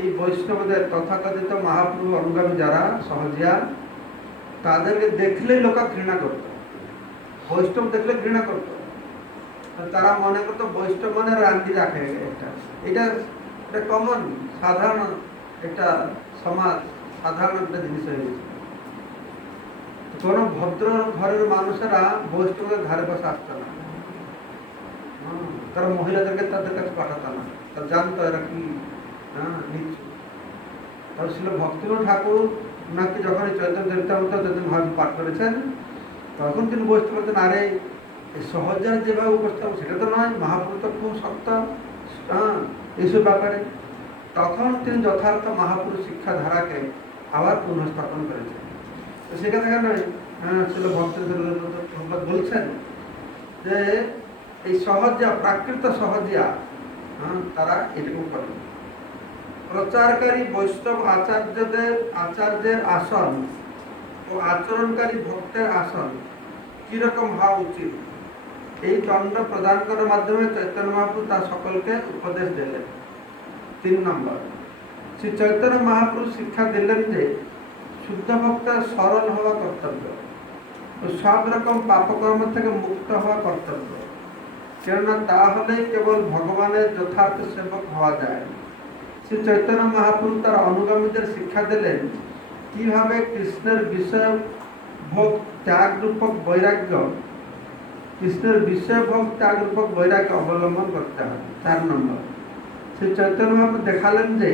এই বৈষ্ণবদের তথাকথিত মহাপ্রভু অনুগামী যারা সহজিয়া, তাদেরকে দেখলেই লোক ঘৃণা করত, বৈষ্ণব দেখলে ঘৃণা করত। তারা মনে করতো বৈষ্ণব মানে রান্ডি রাখে। এটা এটা কমন, সাধারণ একটা সমাজ, সাধারণ একটা জিনিস হয়ে গেছে। কোন ভদ্র ঘরের মানুষেরা বৈষ্ণবের ধারে পাশে আসতো না, তারা মহিলাদেরকে তাদের কাছে পাঠাতো না, তারা জানতো এরা কি নিচ্ছু। তাহলে ছিল ভক্তিবিনোদ ঠাকুর নাকি যখন চৈতন্য চরিতামৃত চৈতন্য মহাপ্রভু পাঠ করেছেন, তখন তিনি বৈষ্ণব বলতেন, আরে এই সহজার যেভাবে উপস্থাপন সেটা তো নয়, মহাপ্রভু তো খুব শক্ত এইসব ব্যাপারে। তখন তিনি যথার্থ মহাপুরুষ শিক্ষাধারাকে আবার পুনঃস্থাপন করেছেন। তো সেখানে নয়, ছিল ভক্ত বলছেন যে এই সহজিয়া, প্রাকৃত সহজিয়া, এরকম করেন। প্রচারকারী বৈষ্ণব আচার্যের আসন ও আচরণকারী ভক্তের আসন কিরকম হওয়া উচিত, এই দণ্ড প্রদান করার মাধ্যমে চৈতন্য মহাপ্রভু তার সকলকে উপদেশ দিলেন। 3 নম্বর, শ্রী চৈতন্য মহাপ্রভু শিক্ষা দিলেন যে শুদ্ধ ভক্তের সরল হওয়া কর্তব্য ও সব রকম পাপকর্ম থেকে মুক্ত হওয়া কর্তব্য, কেননা তাহলে কেবল ভগবানের যথার্থ সেবক হওয়া যায়। শ্রী চৈতন্য মহাপ্রভু তার অনুগামীদের শিক্ষা দিলেন কিভাবে কৃষ্ণের বিষয় ভোগ ত্যাগ রূপক বৈরাগ্য, অবলম্বন করতে হবে। 4 নম্বর, শ্রী চৈতন্য মহাপ্রভু দেখালেন যে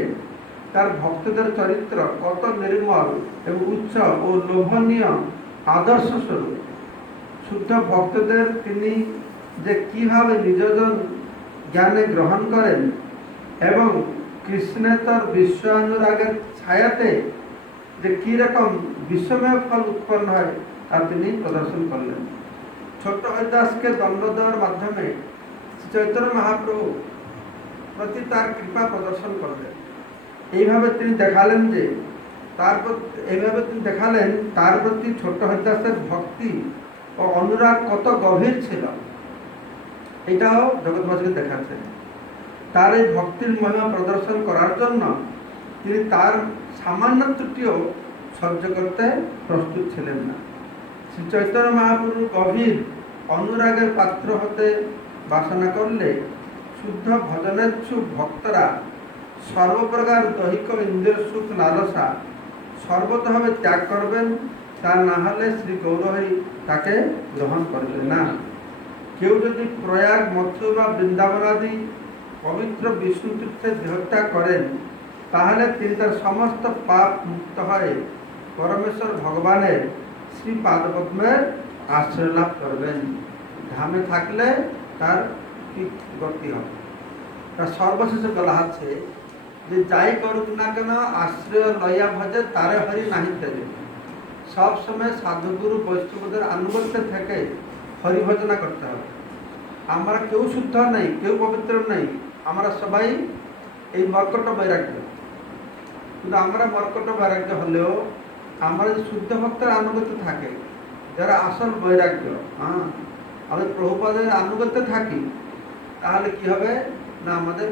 তার ভক্তদের চরিত্র কত নির্মল এবং উচ্চ ও লোভনীয় আদর্শ স্বরূপ। শুদ্ধ ভক্তদের তিনি যে কিভাবে নিজজন জ্ঞানে গ্রহণ করেন এবং কৃষ্ণেতর বিশ্বানুরাগের ছায়াতে যে কিরকম বিশ্বময় ফল উৎপন্ন হয় তা তিনি প্রদর্শন করলেন। ছোট্ট হরিদাসকে দণ্ড দেওয়ার মাধ্যমে চৈতন্য মহাপ্রভু প্রতি তার কৃপা প্রদর্শন করলেন। এইভাবে তিনি দেখালেন তার প্রতি ছোট্ট হরিদাসের ভক্তি ও অনুরাগ কত গভীর ছিল, এটাও জগৎবাসীকে দেখাচ্ছেন। তার এই ভক্তির মহিমা প্রদর্শন করার জন্য তিনি তার সামান্য ত্রুটিও সহ্য করতে প্রস্তুত ছিলেন না। শ্রী চৈতন্য মহাপ্রভু গভীর অনুরাগের পাত্র হতে বাসনা করলে শুদ্ধ ভজনেচ্ছুক ভক্তরা সর্বপ্রকার দৈহিক ইন্দ্রিয় সুখ লালসা সর্বতভাবে ত্যাগ করবেন, তা না হলে শ্রী গৌরহরি তাকে গ্রহণ করবেন না। কেউ যদি প্রয়াগ, মথুরা বা বৃন্দাবনাদি পবিত্র বিষ্ণু তীর্থে দেহত্যাগ করেন, তাহলে তিনি তার সমস্ত পাপ মুক্ত হয়ে পরমেশ্বর ভগবানের শ্রী পাদপদ্মের আশ্রয় লাভ করবেন। ধামে থাকলে তার কি গতি হবে। তার সর্বশেষে বলা আছে যে যাই করুক না কেন আশ্রয় লইয়া ভজে তারে হরি নাহি তেজে। সব সময় সাধুগুরু বৈষ্ণবদের আনুগত্যে থেকে হরিভজনা করতে হবে। আমরা কেউ শুদ্ধ নেই, কেউ পবিত্র নেই, আমরা সবাই এই মর্কট বৈরাগ্য। কিন্তু আমরা মর্কট বৈরাগ্য হলেও আমরা যদি শুদ্ধ ভক্তের আনুগত্য থাকে, যারা আসল বৈরাগ্য, আমাদের প্রভুপাদের আনুগত্যে থাকি, তাহলে কি হবে না আমাদের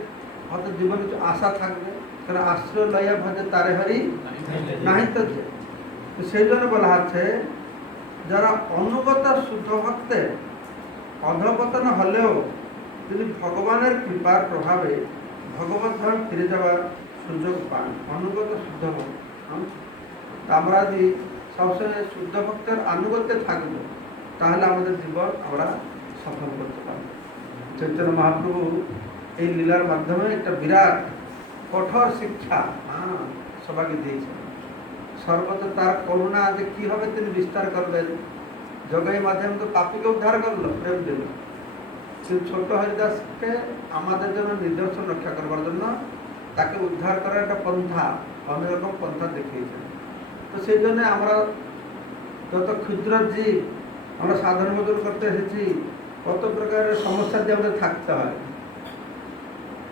হয়তো জীবনে কিছু আশা থাকবে। কারণ আশ্রয় লইয়া ভজে তারে হরি নাহি তেজে। সেই জন্য বলা আছে যারা অনুগত শুদ্ধ ভক্তে অধপতন হলেও তিনি ভগবানের কৃপার প্রভাবে ভগবত ধাম ফিরে যাওয়ার সুযোগ পান। অনুগত শুদ্ধ ভক্ত, আমরা যদি সবসময় শুদ্ধ ভক্তের আনুগত্যে থাকবো, তাহলে আমাদের জীবন আমরা সফল করতে পারবো। চৈতন্য মহাপ্রভু এই লীলার মাধ্যমে একটা বিরাট কঠোর শিক্ষা সবাইকে দিয়েছেন। সর্বত তার করুণা যে কিভাবে তিনি বিস্তার করবেন। জগাই মাধ্যমে তো পাপীকে উদ্ধার করলো, প্রেম দিল, কিন্তু ছোট হরিদাসকে আমাদের জন্য নিদর্শন রক্ষা করবার জন্য তাকে উদ্ধার করার একটা পন্থা, অনেক রকম পন্থা দেখিয়েছেন। তো সেই জন্য আমরা যত ক্ষুদ্র জীব, আমরা সাধন ভজন করতে এসেছি, কত প্রকারের সমস্যা দিয়ে আমাদের থাকতে হয়।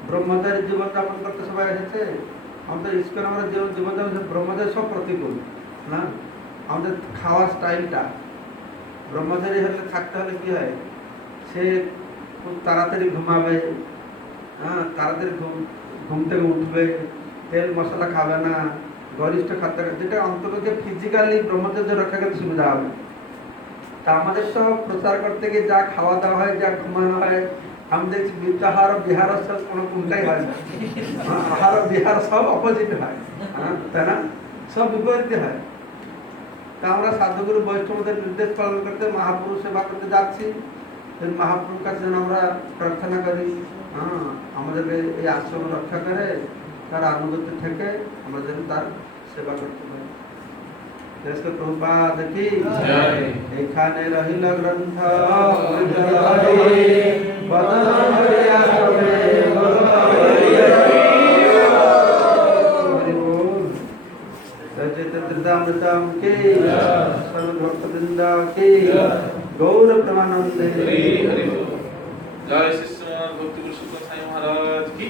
ব্রহ্মচারী জীবনযাপন করতে সবাই এসেছে। আমাদের ইস্কন আমরা জীবনযাপন ব্রহ্মচারী সব প্রতিকূল না। আমাদের খাওয়া স্টাইলটা, ব্রহ্মচারী হলে থাকতে হলে কি হয়, সে খুব তাড়াতাড়ি ঘুমাবে, তাড়াতাড়ি ঘুম থেকে উঠবে, তেল মশলা খাবে না, গরিষ্ঠ খাদ্য, যেটা অন্তত ফিজিক্যালি ব্রহ্মচর্য রক্ষা করতে সুবিধা হবে। তা আমাদের তো প্রচার করতে গিয়ে যা খাওয়া দাওয়া হয়, যা ঘুমানো হয়, আমি দেখছি বিদ্যাহার ও বিহার সব কোনো কোনটাই হয় না। আহার ও বিহার সব অপোজিট হয়, তাই না? সব বিপরীত হয়। তা আমরা সাধুগুরু বৈষ্ণবদের নির্দেশ পালন করতে, মহাপুরুষ সেবা করতে যাচ্ছি। মহাপ্রভুর কাছে যেন আমরা প্রার্থনা করি, আমাদেরকে এই আশ্রম রক্ষা করে, তার আনুগত্য থেকে আমরা যেন তার সেবা করতে পারি। প্রভুপাদ কি এখানে রহিল গ্রন্থ चैतन्यमृतम की सर्वभक्तवृंद की गौर प्रेमानंदे। जय श्री भक्ति पुरुषोत्तम साईं महाराज की।